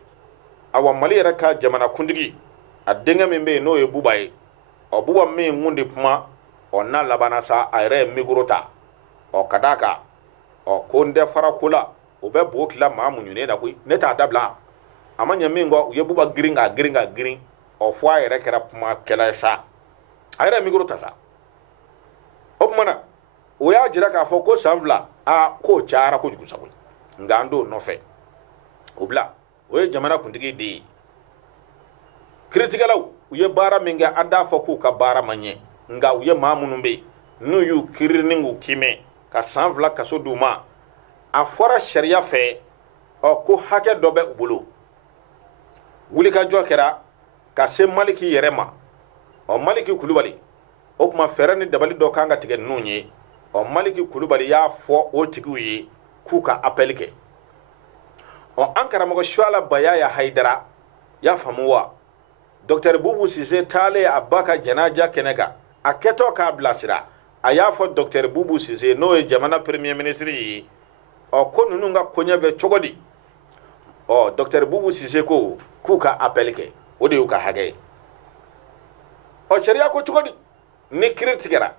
awa Mali yɛrɛ ka jamanakuntigi a denkɛ min bɛ yen n'o ye Buba ye Buba min kun di kuma n'a labanna sa a yɛrɛ ye mikoro ta ka d'a kan ko n tɛ fara ko la o bɛ bo tila maa mun ɲunnen na koyi ne t'a dabila a ma ɲɛ min kɔ u ye Buba girin ka girin fo a yɛrɛ kɛra kumakɛla ye sa a yɛrɛ ye mikoro ta sa o tumana o y'a jira k'a fɔ ko san 2 k'o cayara kojugu sago nka an t'o nɔfɛ o bila o ye jamanakuntigi de ye kiiritigɛlaw u ye baara min kɛ an t'a fɔ k'u ka baara ma ɲɛ nka u ye maa minnu bɛ yen n'u y'u kiiri ni k'u kimɛ ka san 2 kaso d'u ma a fɔra sariya fɛ ko hakɛ dɔ bɛ u bolo wulikajɔ kɛra ka se Maliki yɛrɛ ma Maliki Kulubali o tuma fɛɛrɛ ni dabali dɔ kan ka tigɛ ninnu ye Maliki Kulubali y'a fɔ o tigiw ye k'u ka appel kɛ an karamɔgɔ Suala Bayaya Hayidara y'a faamu wa Dr Bubu Sise taalen a ba ka janaja kɛnɛ kan a kɛtɔ k'a bilasira a y'a fɔ Dr Bubu Sise n'o ye jamana premier ministre ye ko ninnu ka koɲɛ bɛ cogo di Dr Bubu Sise ko k'u ka appel kɛ o de y'u ka hakɛ ye sariya ko cogo di ni kiiri tigɛra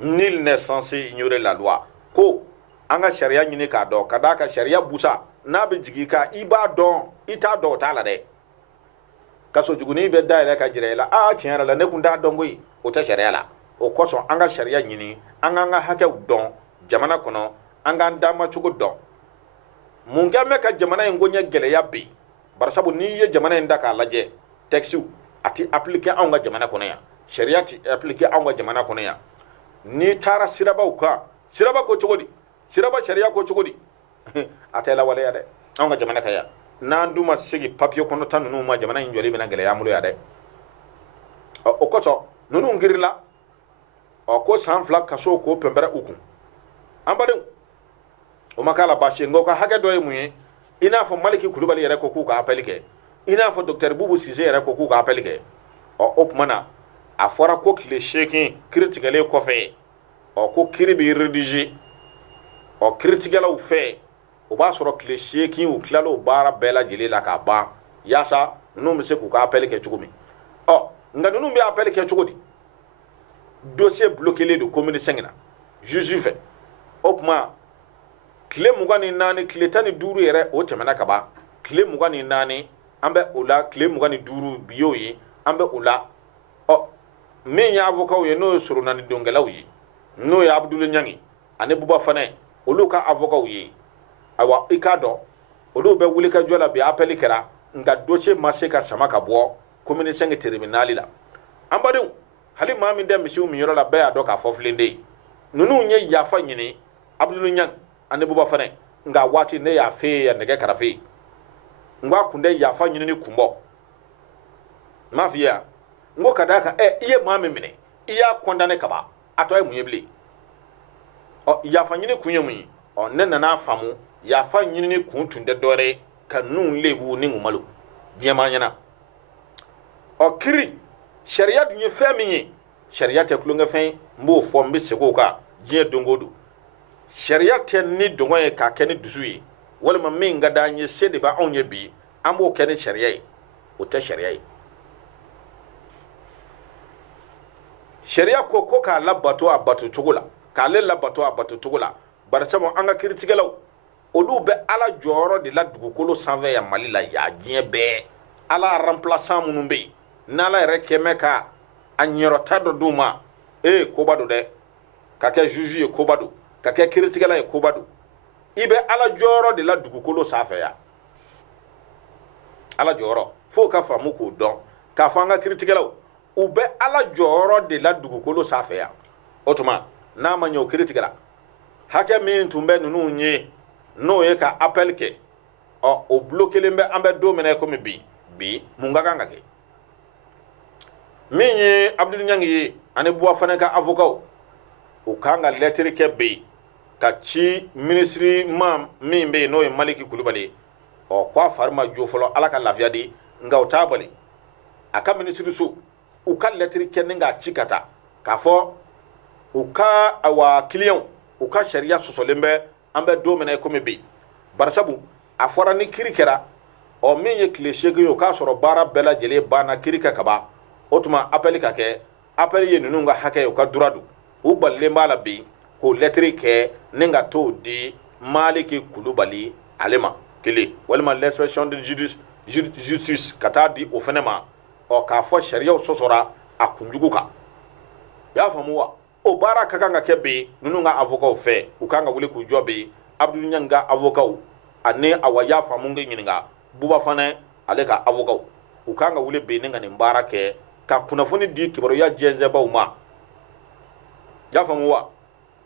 nul n'est censé ignorer la loi ko an ka sariya ɲini k'a dɔn ka d'a ka sariya busa n'a bɛ jigin ka i b'a dɔn i t'a dɔn o t'a la dɛ kaso jugunin bɛ dayɛlɛ ka jira i la tiɲɛ yɛrɛ la ne kun t'a dɔn koyi o tɛ sariya la o kosɔn an ka sariya ɲini an k'an ka hakɛw dɔn jamana kɔnɔ an k'an daamacogo dɔn mun kɛn bɛ ka jamana in koɲɛ gɛlɛya bi barisabu n'i ye jamana in da k'a lajɛ textiw a ti appliquer anw ka jamana kɔnɔ yan sariya ti appliquer anw ka jamana kɔnɔ yan n'i taara sirabaw kan siraba ko cogo di siraba sariya ko cogo di a tɛ lawaleya dɛ anw ka jamana kan yan n'an dun ma segin papiye kɔnɔta ninnu ma jamana in jɔli bɛna gɛlɛya an bolo yan dɛ o kosɔn ninnu girila ko san 2 kaso k'o pɛnpɛrɛ u kun an badenw o ma k'a la baasi ye nka o ka hakɛ dɔ ye mun ye i n'a fɔ Maliki Kulubali yɛrɛ ko k'u ka appel kɛ i n'a fɔ Dr Bubu Sise yɛrɛ ko k'u ka appel kɛ o tuma na a fɔra ko tile 8 kiiri tigɛlen kɔfɛ ko kiiri bɛ rédiger kiiritigɛlaw fɛ o b'a sɔrɔ tile 8 u tilala o baara bɛɛ lajɛlen la k'a ban yaasa ninnu bɛ se k'u ka appel kɛ cogo min nka ninnu bɛ appel kɛ cogo di dossier bloqué don commune 5 na juge fɛ o tuma tile 24 tile 15 yɛrɛ o tɛmɛna ka ban tile 24 an bɛ o la tile 25 bi y'o ye an bɛ o la min ye avocat ye n'o ye soronnani dɔnkɛlaw ye n'o ye Abdul Ɲangi ani Buba Fana olu ka avocat ye awa i k'a dɔn olu bɛ wuli ka jɔ la bi appel kɛra nka dossier ma se ka sama ka bɔ commune 5 tribunal la an badenw hali maa min tɛ misiw min yɔrɔ la bɛɛ y'a dɔn k'a fɔ filende ye ninnu ye yafa ɲini Abdul Ɲangi ani Buba Fana nka waati ne y'a f'e ye nɛgɛ karafe n ko a kun tɛ yafa ɲini ni kunbɔ n m'a f'i ye n ko ka d'a kan i ye maa min minɛ i y'a condamné ka ban a tɔ ye mun ye bilen yafa ɲini kun ye mun ye ne nana faamu yafa ɲini kun tun tɛ dɔwɛrɛ ye ka ninnu lebu ni ŋumalo diɲɛma ɲɛna kiiri sariya dun ye fɛn min ye sariya tɛ tulonkɛfɛn ye n b'o fɔ n bɛ segin o kan diɲɛ don o don sariya tɛ ni dɔngɔ ye k'a kɛ ni dusu ye walima min ka d'an ye se de b'anw ye bi an b'o kɛ ni sariya ye o tɛ sariya ye sariya ko k'a labato a bato cogo la k'ale labato a bato cogo la bari sabu an ka kiiritigɛlaw olu bɛ ala jɔyɔrɔ de la dugukolo sanfɛ ya mali la ya diɲɛ bɛɛ ala remplaçant minnu bɛ yen n'ala yɛrɛ kɛmɛ ka a ɲɛrɔta dɔ d'u ma koba don dɛ ka kɛ juge ye koba don ka kɛ kiiritigɛla ye koba don i bɛ ala jɔyɔrɔ de la dugukolo sanfɛ ya ala jɔyɔrɔ fo ka faamu k'o dɔn k'a fɔ an ka kiiritigɛlaw u bɛ ala jɔyɔrɔ de la dugukolo sanfɛ ya o tuma n'a ma ɲɛ o kiiritigɛla hakɛ min tun bɛ ninnu ye n'o ye ka appel kɛ o bulo kelen bɛ an bɛ don min na komi bi mun ka kan ka kɛ min ye Abdul Ɲangi ye ani Buwa fana ka avocat u kan ka lettre kɛ bi ka ci ministre ma min bɛ n'o ye Maliki Kulubali k'a fari ma jo fɔlɔ ala ka lafiya di nka o t'a bali a ka ministre so u ka lettre kɛ ni k'a ci ka taa k'a fɔ u ka client u ka sariya sɔsɔlen bɛ an bɛ don min na komi bi barisabu a fɔra ni kiiri kɛra min ye tile 8 ye o k'a sɔrɔ baara bɛɛ lajɛlen banna kiiri kɛ kaba o tuma appel ka kɛ appel ye ninnu ka hakɛ ye u ka droit don u balilen b'a la bi k'o lettre kɛ ni ka t'o di Maliki Kulubali ale ma kelen walima l'inspection de justice ka taa di o fana ma k'a fɔ sariyaw sɔsɔra a kunjugu kan i y'a faamu wa o baara ka kan ka kɛ bi ninnu ka avocat fɛ u kan ka wuli k'u jɔ bi Abdul Ɲangi ka avocat ani awa y'a faamu kɛ ɲininka Buba fana ale ka avocat u kan ka wuli bi ni ka nin baara kɛ ka kunnafoni di kibaruya jɛnsɛnbaw ma i y'a faamu wa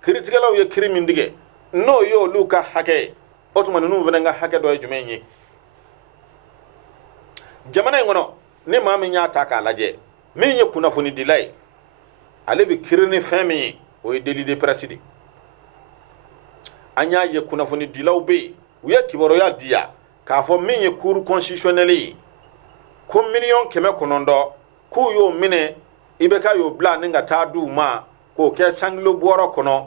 kiiritigɛlaw ye kiiri min tigɛ n'o ye olu ka hakɛ ye o tuma ninnu fana ka hakɛ dɔ ye jumɛn ye jamana in kɔnɔ ni maa min y'a ta k'a lajɛ min ye kunnafoni dila ye ale bɛ kiiri ni fɛn min ye o ye délit de presse de an y'a ye kunnafoni dilaw bɛ yen u ye kibaruya di yan k'a fɔ min ye cour constitutionnelle ye ko 900,000 k'u y'o minɛ IBK y'o bila ni ka taa di u ma k'o kɛ sangilo bɔrɔ kɔnɔ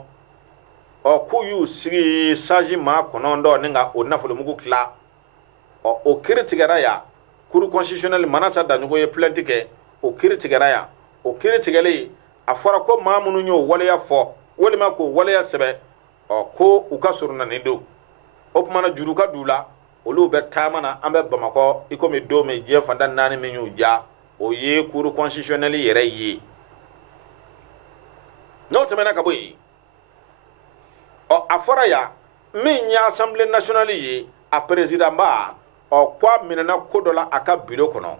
k'u y'u sigi sage maa 9 ni ka o nafolomugu tila o kiiri tigɛra yan cour constitutionnelle Manasa Daɲogo ye plainte kɛ o kiiri tigɛra yan o kiiri tigɛlen a fɔra ko maa minnu y'o waleya fɔ walima k'o waleya sɛbɛ ko u ka surunani don o tuma na juru ka d'u la olu bɛ taama na an bɛ Bamakɔ i komi don min diɲɛ fanda 4 min y'u ja o ye cour constitutionnelle yɛrɛ ye n'o tɛmɛna ka bɔ yen a fɔra yan min ye assemblée nationale ye a président ba k'a minɛna ko dɔ la a ka bureau kɔnɔ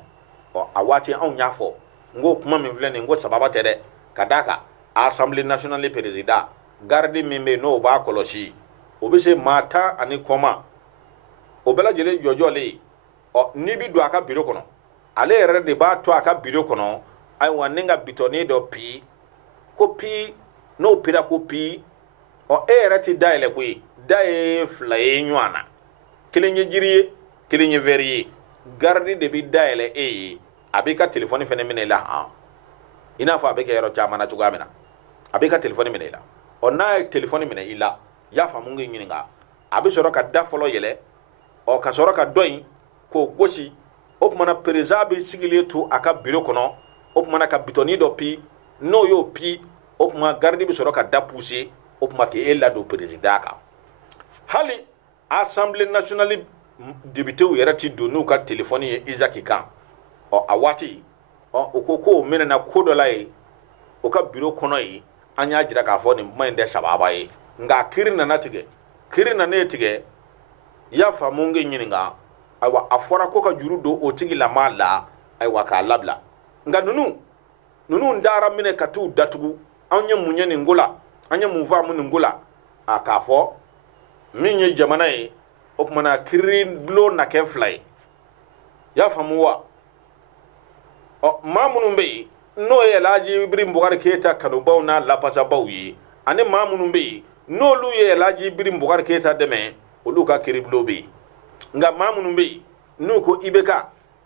a waati anw y'a fɔ n ko kuma min filɛ nin ko sababa tɛ dɛ ka d'a kan assemblée nationale président garde min bɛ yen n'o b'a kɔlɔsi o bɛ se maa 10 ani kɔ ma o bɛɛ lajɛlen jɔjɔlen n'i bɛ don a ka bureau kɔnɔ ale yɛrɛ de b'a to a ka bureau kɔnɔ ayiwa ni ka bitɔni dɔ pi ko pi n'o pira ko pi e yɛrɛ ti dayɛlɛ koyi da ye 2 ye ɲɔgɔn na kelen ye jiri ye kelen ye verre ye garde de bɛ dayɛlɛ e ye a b'i ka téléphone fɛnɛ minɛ i la i n'a fɔ a bɛ kɛ yɔrɔ caman na cogoya min na a b'i ka téléphone minɛ i la n'a ye téléphone minɛ i la i y'a faamu k'i ɲininka a bɛ sɔrɔ ka da fɔlɔ yɛlɛ ka sɔrɔ ka dɔ in k'o gosi o tumana président bɛ sigilen to a ka bureau kɔnɔ o tumana ka bitɔni dɔ pi n'o y'o pi o tuma garde bɛ sɔrɔ ka da pousser o tuma k'e ladon président kan hali assemblée nationale députéw yɛrɛ ti don n'u ka téléphone ye Isaac kan a waati o ko k'o minɛna ko dɔ la ye o ka bureau kɔnɔ ye an y'a jira k'a fɔ nin kuma in tɛ sababa ye nka kiiri nana tigɛ kiiri nanen tigɛ i y'a faamu k'i ɲininka ayiwa a fɔra ko ka juru don o tigi lama la ayiwa k'a labila nka ninnu dara minɛ ka t'u datugu an ye mun ye nin ko la an ye mun faamu nin ko la k'a fɔ min ye jamana ye o tumana kiiri bulon na kɛ 2 ye i y'a faamu wa maa minnu bɛ yen n'o ye Alhaji Ibrahim Bukari Keyita kanubaw n'a lapasabaw ye ani maa minnu bɛ yen n'olu ye Alhaji Ibrahim Bukari Keyita dɛmɛ olu ka kiiri bulon bɛ yen nka maa minnu bɛ yen n'u ko IBK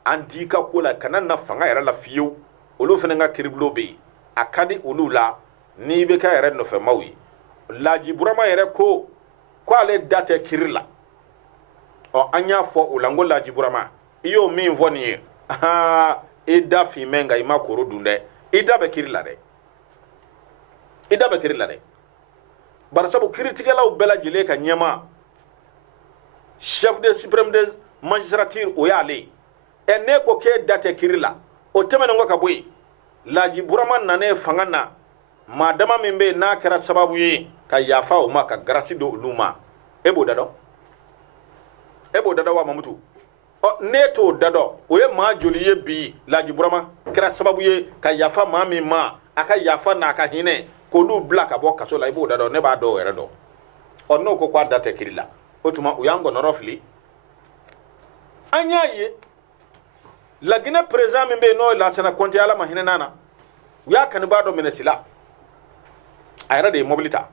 an t'i ka ko la kana na fanga yɛrɛ la fiyewu olu fana ka kiiri bulon bɛ yen a ka di olu la ni IBK yɛrɛ nɔfɛmaw ye Laji Burama yɛrɛ ko ale da tɛ kiiri la an y'a fɔ o la n ko Laji Burama i y'o min fɔ nin ye i da finmɛ nka i ma koro dun dɛ i da bɛ kiiri la dɛ i da bɛ kiiri la dɛ barasabu kiritigalaw bela jile ka nyema chef de suprême de magistrature o yale ne ko ke date kirila o temene ngo ka boy laji burama nane fangana madama mimbe na kera sababu yi ka yafa o ma ka grasi do luma ebo dado wa mamutu o neto dado o ye ma joli ye bi laji burama kera sababu ye ka yafa ma mi ma aka yafa na ka hine ko lu black abo kaso la ebo dado ne ba do ere do o no ko kwa date kirila o tuma o yango norofli anyaye la Guinée président mimbe no la sana konti ala mahina nana ya kan ba do menesila ayra de mobilita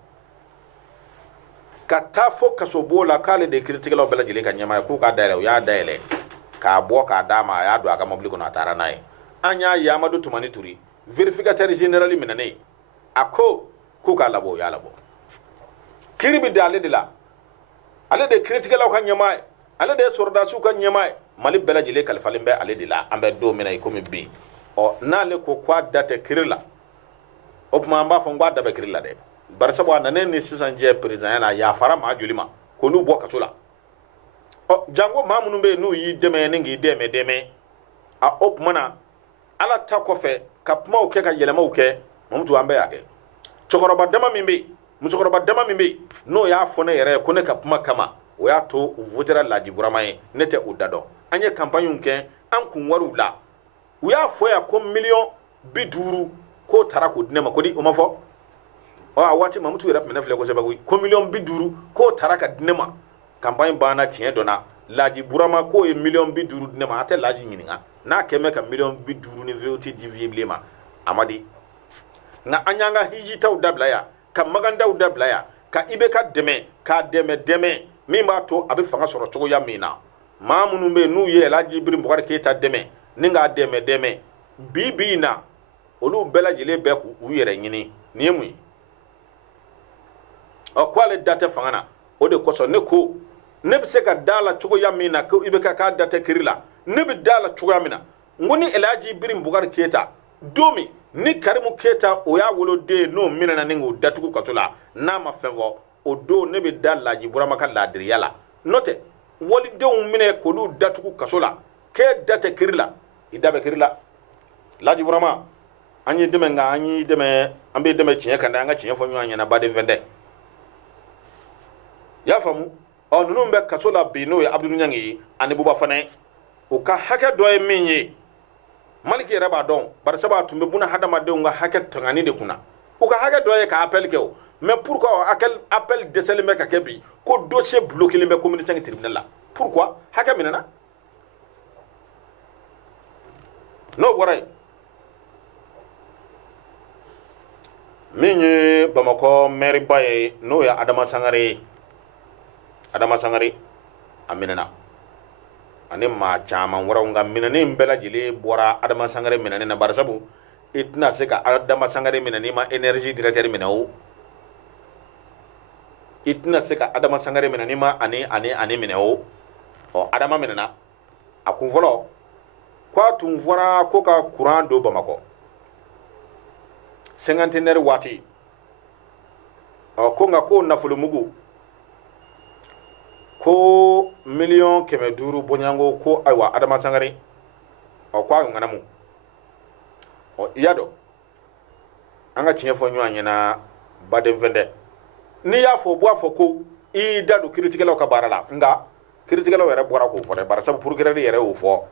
ka tafo kaso bola kale de critical o bela jile ka nyama ku ka daile ya daile ka bo ka dama ya do aka mobili ko na tara nai anya ya madu tumani turi verificateur général minane ako ku ka labo ya labo kiribi dale de la ale de critical o ka nyama ale de sorda su ka nyama mali bela jile kalfalimbe ale de la ambe do mina ikomi bi o nale ko kwa date kirila o kuma amba fo ngwa dabe kirila de barsa bo nanen ni sisan je president na ya fara ma julima ko nu bo katula o jango mamunu be nu yi deme ningi deme a op mana ala ta ko fe ka puma o ke ka yelema o ke mamutu ambe yake chokoroba dama mimbe muchokoroba dama mimbe no ya fo ne yere ko ne ka puma kama o ya to votera laji buramaye nete udado anye campagne unke an kun waru la o ya fo ya ko million biduru ko tara ko dinema ko di o mafo o awati mamutu yera mena fle ko sebagu ko million biduru ko tara ka dinema campagne bana tien dona laji burama ko e million biduru dinema ate laji nyininga na keme ka million biduru ni VOT diviblema amadi na anyanga hiji taw dabla ya ka maganda u dabla ya ka ibe ka deme mi ma to abi fanga soro cogo ya mina ma munu be nu ye laji birim bukar keta deme ninga deme bibi na olu bela jile be ku u yere nyini ni emu o kwale date fangana o de koso ne ko ne bi se ka dala cogo ya mina ko ibe ka date kirila ne bi dala cogo ya mina ngoni elaji birim bukar keta domi ni karimu keta o ya wolo de no mina na ningo datuku katola na ma fevo o do ne be dala ji burama ka ladriya la note woli de un mine ko lu datuku kasola ke date kirila idabe kirila laji burama anyi deme nga anyi deme ambe deme chinya kanda nga chinya fo nyanya na bade vende ya famu o nunu mbe kasola bino ya abdul nyangi ani buba fane o ka hake do e minyi maliki raba don bar saba tumbe buna hada madde nga hake tangani de kuna o ka hake do e ka appel ke o mais pourquoi appel décelé me ka kebi ko dossier bloqué le me communication tribunal là pourquoi haka minana no waray minye bamako mairie baye no ya adama sangare aminana ani ma chama wara nga minane mbela jile bora adama sangare minane na barsabu itna seka adama sangare minane ma énergie directeur minawo itna seka adama sangare minane ma ani minawo o adama minana akun volo kwa tun vora ko ka courant do bamako cinquantenaire wati o ko nga ko nafulu mugu ko million keme duru bonyango ko aywa adama sangare o kwa nganamu o yado anga chinye fo nyu anyena badem vende ni ya fo bo afo ko I dadu critical ka barala nga critical wera bora ko fo de bar sabu pour grade yere o fo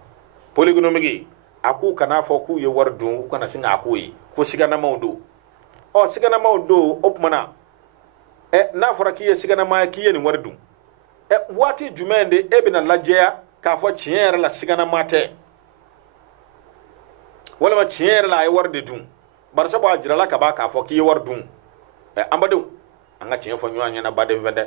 polygonomique aku kana fo ku ye wardu kana singa aku yi ko sigana mawdu o sigana mawdu opmana na fora ki ye sigana ma ki ye ni wardu wati jumende ebina lajea ka fo chiere la sigana mate wala ma chiere la ay warde dum bar sabu ajira la ka ba ka fo ki ye wardu ambadu anga chiye fo nyanya na badem vende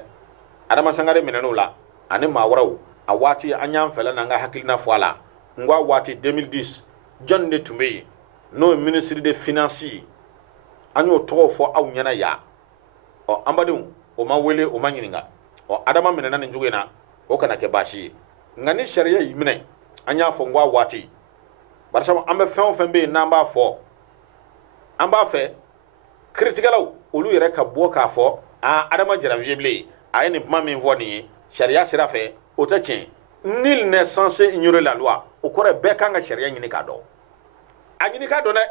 adama sangare minanu la ani mawraw awati anyam fela nanga hakilina foala ngwa wati 2010 John de Tumbe no ministre des finances anyo to fo aw nyana ya o ambadu o ma wele o ma nyininga o adama minana ni njugena o kana ke bashi ngani sharia yimine anya fo ngwa wati barsama ambe fen be namba fo amba fe critical olu yere ka bo ka fo adama jara vible a ni kuma min fɔ nin ye sariya sira fɛ o tɛ tiɲɛ nul n'est censé ignorer la loi o kɔrɔ bɛɛ kan ka sariya ɲini k'a dɔn a ɲini k'a dɔn dɛ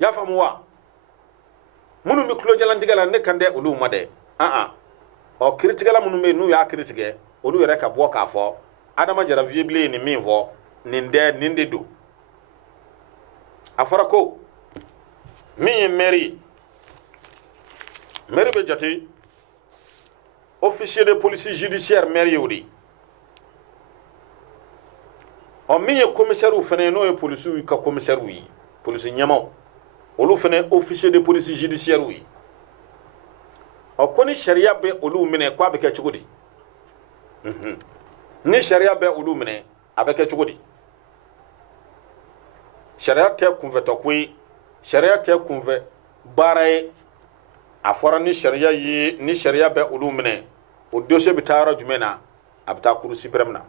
y'a faamu wa minnu bɛ tulojalantigɛ la ne kan tɛ olu ma dɛ ɔ kiritigɛla minnu bɛ yen n'u y'a kiritigɛ olu yɛrɛ ka bɔ k'a fɔ adama jara vible ye nin min fɔ nin de don a fɔra ko min ye mairie bɛ jate officier de police judiciaire maire y'o de ɔ min ye commissaire fana ye n'o ye policiw ka commissaire ye police ɲɛmaw olu fana officier de police judiciaire ye ɔ ko ni sariya bɛ olu minɛ k'a bɛ kɛ cogo di ni sariya bɛ olu minɛ a bɛ kɛ cogo di sariya tɛ kunfɛtɔ ko ye sariya tɛ kunfɛ baara ye a fɔra ni sariya bɛ olu minɛ o dossier bɛ taa yɔrɔ jumɛn na a bɛ taa cour suprême na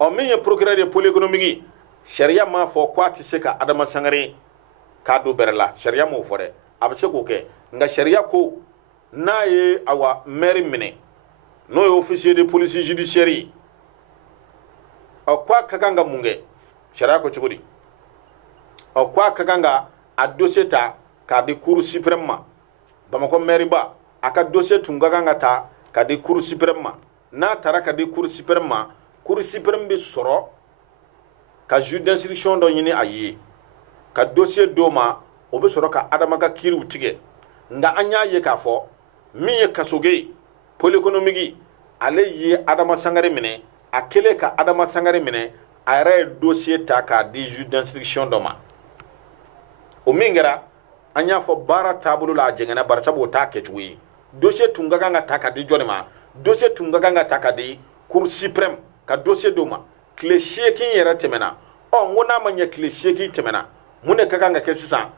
ɔ min ye procureur de pôle économique sariya m'a fɔ k'a tɛ se ka Adama Sangare k'a don bɛrɛ la sariya m'o fɔ dɛ a bɛ se k'o kɛ nka sariya ko n'a ye awa maire minɛ n'o ye officier de police judiciaire ye ɔ k'a ka kan ka mun kɛ sariya ko cogo di ɔ k'a ka kan ka a dossier ta k'a di cour suprême ma Bamakɔ maire ba a ka dossier tun ka kan ka ta k'a di cour suprême ma n'a taara ka di cour suprême ma cour suprême bɛ sɔrɔ ka juge d'instruction dɔ ɲini a ye ka dossier d'o ma o bɛ sɔrɔ ka Adama ka kiiriw tigɛ nka an y'a ye k'a fɔ min ye Kasoge pôle économique ale ye Adama Sangare minɛ a kɛlen ka Adama Sangare minɛ a yɛrɛ ye dossier ta k'a di juge d'instruction dɔ ma o min kɛra an y'a fɔ baara taabolo la a jɛngɛnna bari sabu o t'a kɛcogo ye dossier tun ka kan ka ta ka di jɔnni ma dossier tun ka kan ka ta ka di cour suprême ka dossier d'o ma tile 8 yɛrɛ tɛmɛna ɔ n ko n'a ma ɲɛ tile 8 tɛmɛna mun de ka kan ka kɛ sisan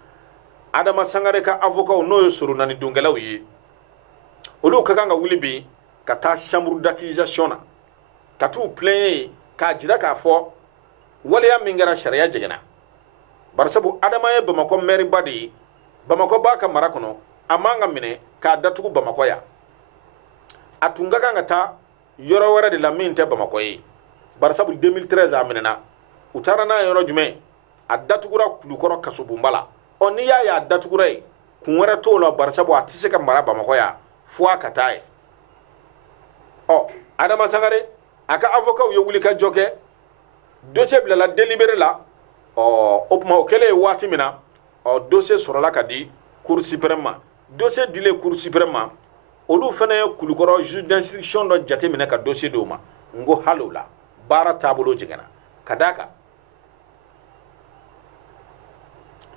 Adama Sangare ka avocat n'o ye soronnani donkɛlaw ye olu ka kan ka wuli bi ka taa chambre d'accusation na ka t'u plaigner k'a jira k'a fɔ waleya min kɛra sariya jɛngɛnna bari sabu Adama ye Bamakɔ maire ba de ye Bamakɔ b'a ka mara kɔnɔ a man ka minɛ k'a datugu Bamakɔ yan a tun ka kan ka taa yɔrɔ wɛrɛ de la min tɛ Bamakɔ ye bari sabu 2013 a minɛna u taara n'a ye yɔrɔ jumɛn a datugura Kulukɔrɔ kasobonba la ɔ n'i y'a ye a datugura ye kun wɛrɛ t'o la bari sabu a tɛ se ka mara Bamakɔ yan fo a ka taa ye ɔ Adama Sangare a ka avocat ye wuli ka jɔ kɛ dossier bilala délibéré la o tuma o kɛlen ye waati min na dossier sɔrɔla ka di cour suprême ma dossier dilen cour suprême ma olu fana ye Kulukɔrɔ juge d'instruction dɔ jate minɛ ka dossier d'o ma n ko hali o la baara taabolo jɛngɛnna ka d'a kan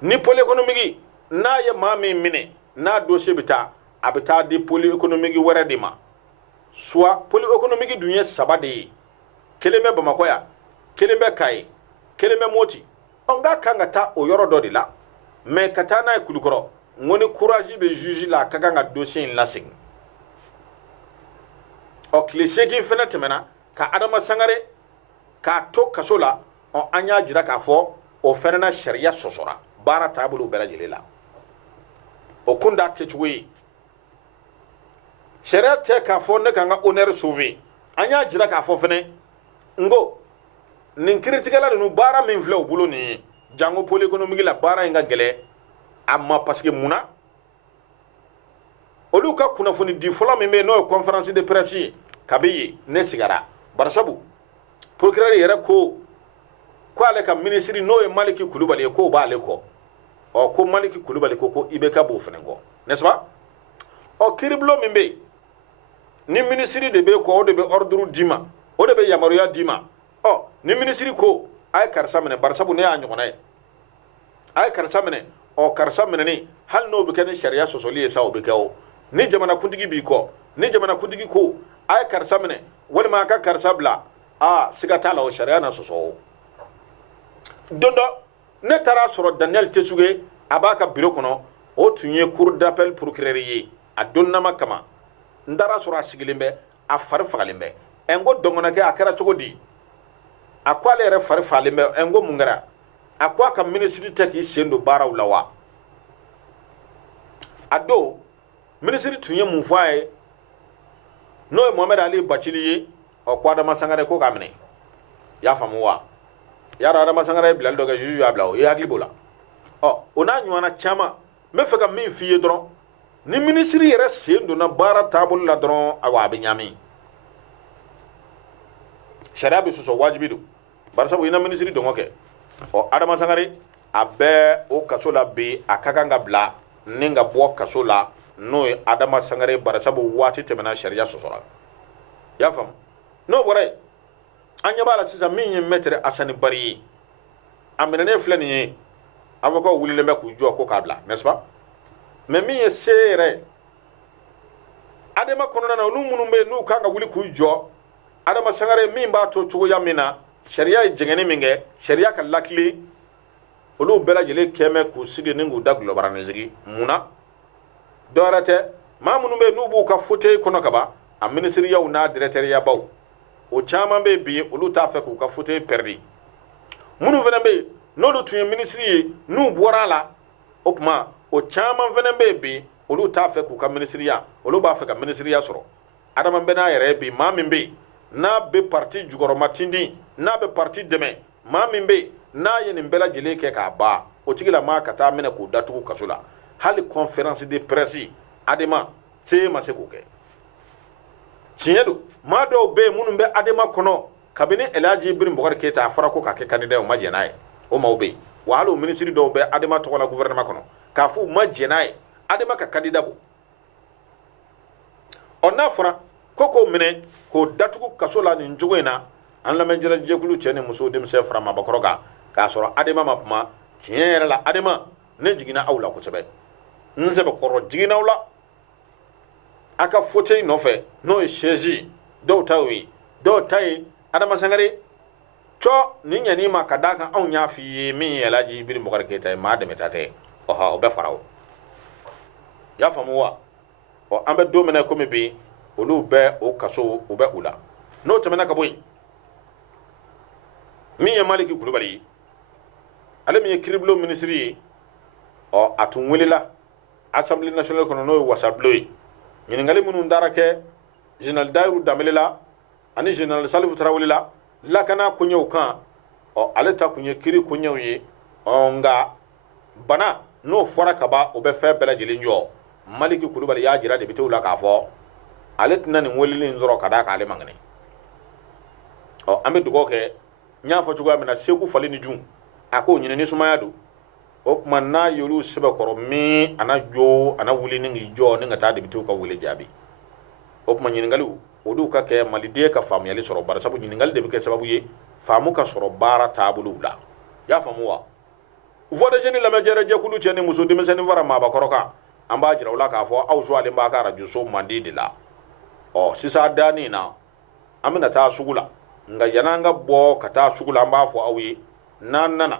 ni pôle économique n'a ye maa min minɛ n'a dossier bɛ taa a bɛ taa di pôle économique wɛrɛ de ma soit pôle économique dun ye 3 de ye kelen bɛ Bamakɔ yan kelen bɛ Kayi kelen bɛ Moti ɔ n k'a kan ka taa o yɔrɔ dɔ de la mais ka taa n'a ye Kulukɔrɔ n ko ni courage bɛ juge la a ka kan ka dossier in lasegin ɔ tile 8 fana tɛmɛna ka Adama Sangare k'a to kaso la ɔ an y'a jira k'a fɔ o fana na sariya sɔsɔra baara taabolo bɛɛ lajɛlen la o kun t'a kɛcogo ye sariya tɛ k'a fɔ ne ka n ka honneur sauver an y'a jira k'a fɔ fana n ko nin kiiritigɛla ninnu baara min filɛ u bolo nin ye jango pôle économique la baara in ka gɛlɛ a ma parce que mun na olu ka kunnafoni di fɔlɔ min bɛ yen n'o ye conférence de presse ye kabi yen ne sigara bari sabu procureur yɛrɛ ko ale ka ministre n'o ye Maliki Kulubali ye k'o b'ale kɔ ɔ ko Maliki Kulubali ko IBK b'o fana kɔ n'est-ce pas ɔ kiiribulon min bɛ yen ni ministre de bɛ kɔ o de bɛ ordre d'i ma o de bɛ yamaruya d'i ma ɔ ni ministre ko a ye karisa minɛ bari sabu ne y'a ɲɔgɔnna ye a ye karisa minɛ ɔ karisa minɛni hali n'o bɛ kɛ ni sariya sɔsɔli ye sa o bɛ kɛ o ni jamanakuntigi b'i kɔ ni jamanakuntigi ko a ye karisa minɛ walima a ka karisa bila siga t'a la o sariya na sɔsɔ o don dɔ ne taara sɔrɔ Daniel Tesuge a b'a ka bureau kɔnɔ o tun ye cour d'appel procureur ye a donnama kama n taara sɔrɔ a sigilen bɛ a fari fagalen bɛ n ko dɔngɔnɔkɛ a kɛra cogo di a ko ale yɛrɛ fari fagalen bɛ n ko mun kɛra a ko a ka ministre tɛ k'i sen don baaraw la wa ado ministry tunye mun faye no Mohamed Ali Bachili o ko Adama Sangare ko kamne ya famuwa ya Adama Sangare bilal doga juju ya blawo ya glibola ona nywana chama me feka min fiye dron ni ministry yere sendo na bara tabul la dron awa benyami sharia bi so wajibi do barsa bo ina ministry do ngoke Adama Sangare abe o kasola bi akakanga bla ninga bo kasola no Adama Sangare barsa bo wati temena sharia so sora ya fam no bore anya bala sisa min metre asani bari amene ne flani avocat wuli lembe ku jo ko kabla n'est-ce pas mais min sere Adama kono na nu munumbe nu kanga wuli ku jo Adama Sangare min ba to chugo yamina sharia jengeni minge sharia ka lakli olu bela jele keme ku sigi ningu daglo barane zigi muna dorate mamunu be nubu ka fote kono kaba a ministry yaw na directeur ya baw o chama be bi olu ta fe ku ka fote perdi munu vena be no lu tun ministry nu borala opma o chama vena be bi olu ta fe ku ka ministry ya olu ba fe ka ministry ya soro Adama be na yere bi mamin be na be parti jugoro matindi na be parti deme mamin be na yeni bela jele ke ka ba o tigila ma kata mena ko datugu kasula hali conférence de presse Adama se ma se ko ke tiyedo ma do be munum be Adama kono kabini Elaji Ibrahim Bokar Keita afara ko ka ke candidat o majenae o mawbe wa halu ministry do be Adama to la gouvernement kono ka fu majenae Adama ka candidat bo onna fara koko mine ko datugu kasola ni njogoina an la menjera jekulu chene muso dem se fara ma bakoroga ka soro Adama ma kuma tiere la Adama ne jigina awla ko sebe nze be koro jigina awla aka fote no fe no sheji do tawi do tai Adama Sangare to ni nyani ma kadaka aw nya fi min Elaji Ibrahim Bokar Keita ma de metate o ha o be farawo ya famuwa o ambe do mena ko mebi olu be o kaso o be ula no temena ka boy mi ya Maliki Kulubali ale mi kriblo ministry o atun welila Assemblée nationale kono no wasabloy nyingali munu ndarake General Dairu Damelela ani General Salifu Tarawelila lakana kunyo kan o ale ta kunye kiri kunyo yi nga bana no fora kaba o be fe bela jeli nyo Maliki Kulubali ya jira de bitu la ka fo ale tinani welili nzoro kada ka ale mangane o ambe dugo ke nya fo chugo amena seku fali ni jun ako nyine ni suma yado o kuma na yolu sebe koro mi ana jo ana wuli ni jo ni ngata de bitu ka wuli jabi o kuma nyine ngalu odu ka ke malide ka famu yali soro bara sabu nyine ngal de be sababu ye famu ka soro bara tabulu la ya famu wa voda jeni la majere je kulu cheni muso de meseni vara ma ba koroka amba jira wala ka fo au so ale ba ka raju so mandi de la o sisa dani na amina ta sugula nga yananga bo kata sugula amba fo awi nana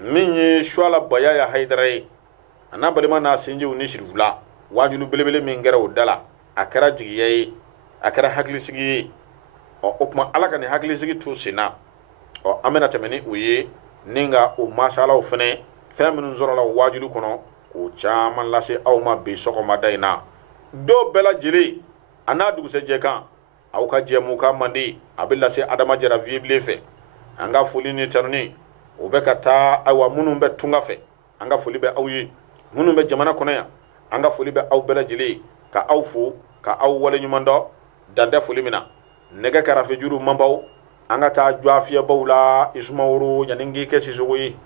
minye shwala baya ya haidare anabali mana sinji unishirvula wajulu belebele mingera udala akara jigiye akara haklisigi o opma alaka ni haklisigi to sina o amena temeni uye ninga o masala o fene feminu nzoro la wajulu kono ko chama lase awma be soko madaina do bela jili anadu se jekan awka jemu ka mandi abilla se Adama jara vible fe anga fulini tanuni obeka ta awa munum be tunga fe anga fuli be awyi munum be jamana kono ya anga fuli be aw bela jili ka awfu ka aw wala nyumando dande fuli mina nega kara fe juru mambaw anga ta jwafiya bawla ismawru nyaningi kesi sogoyi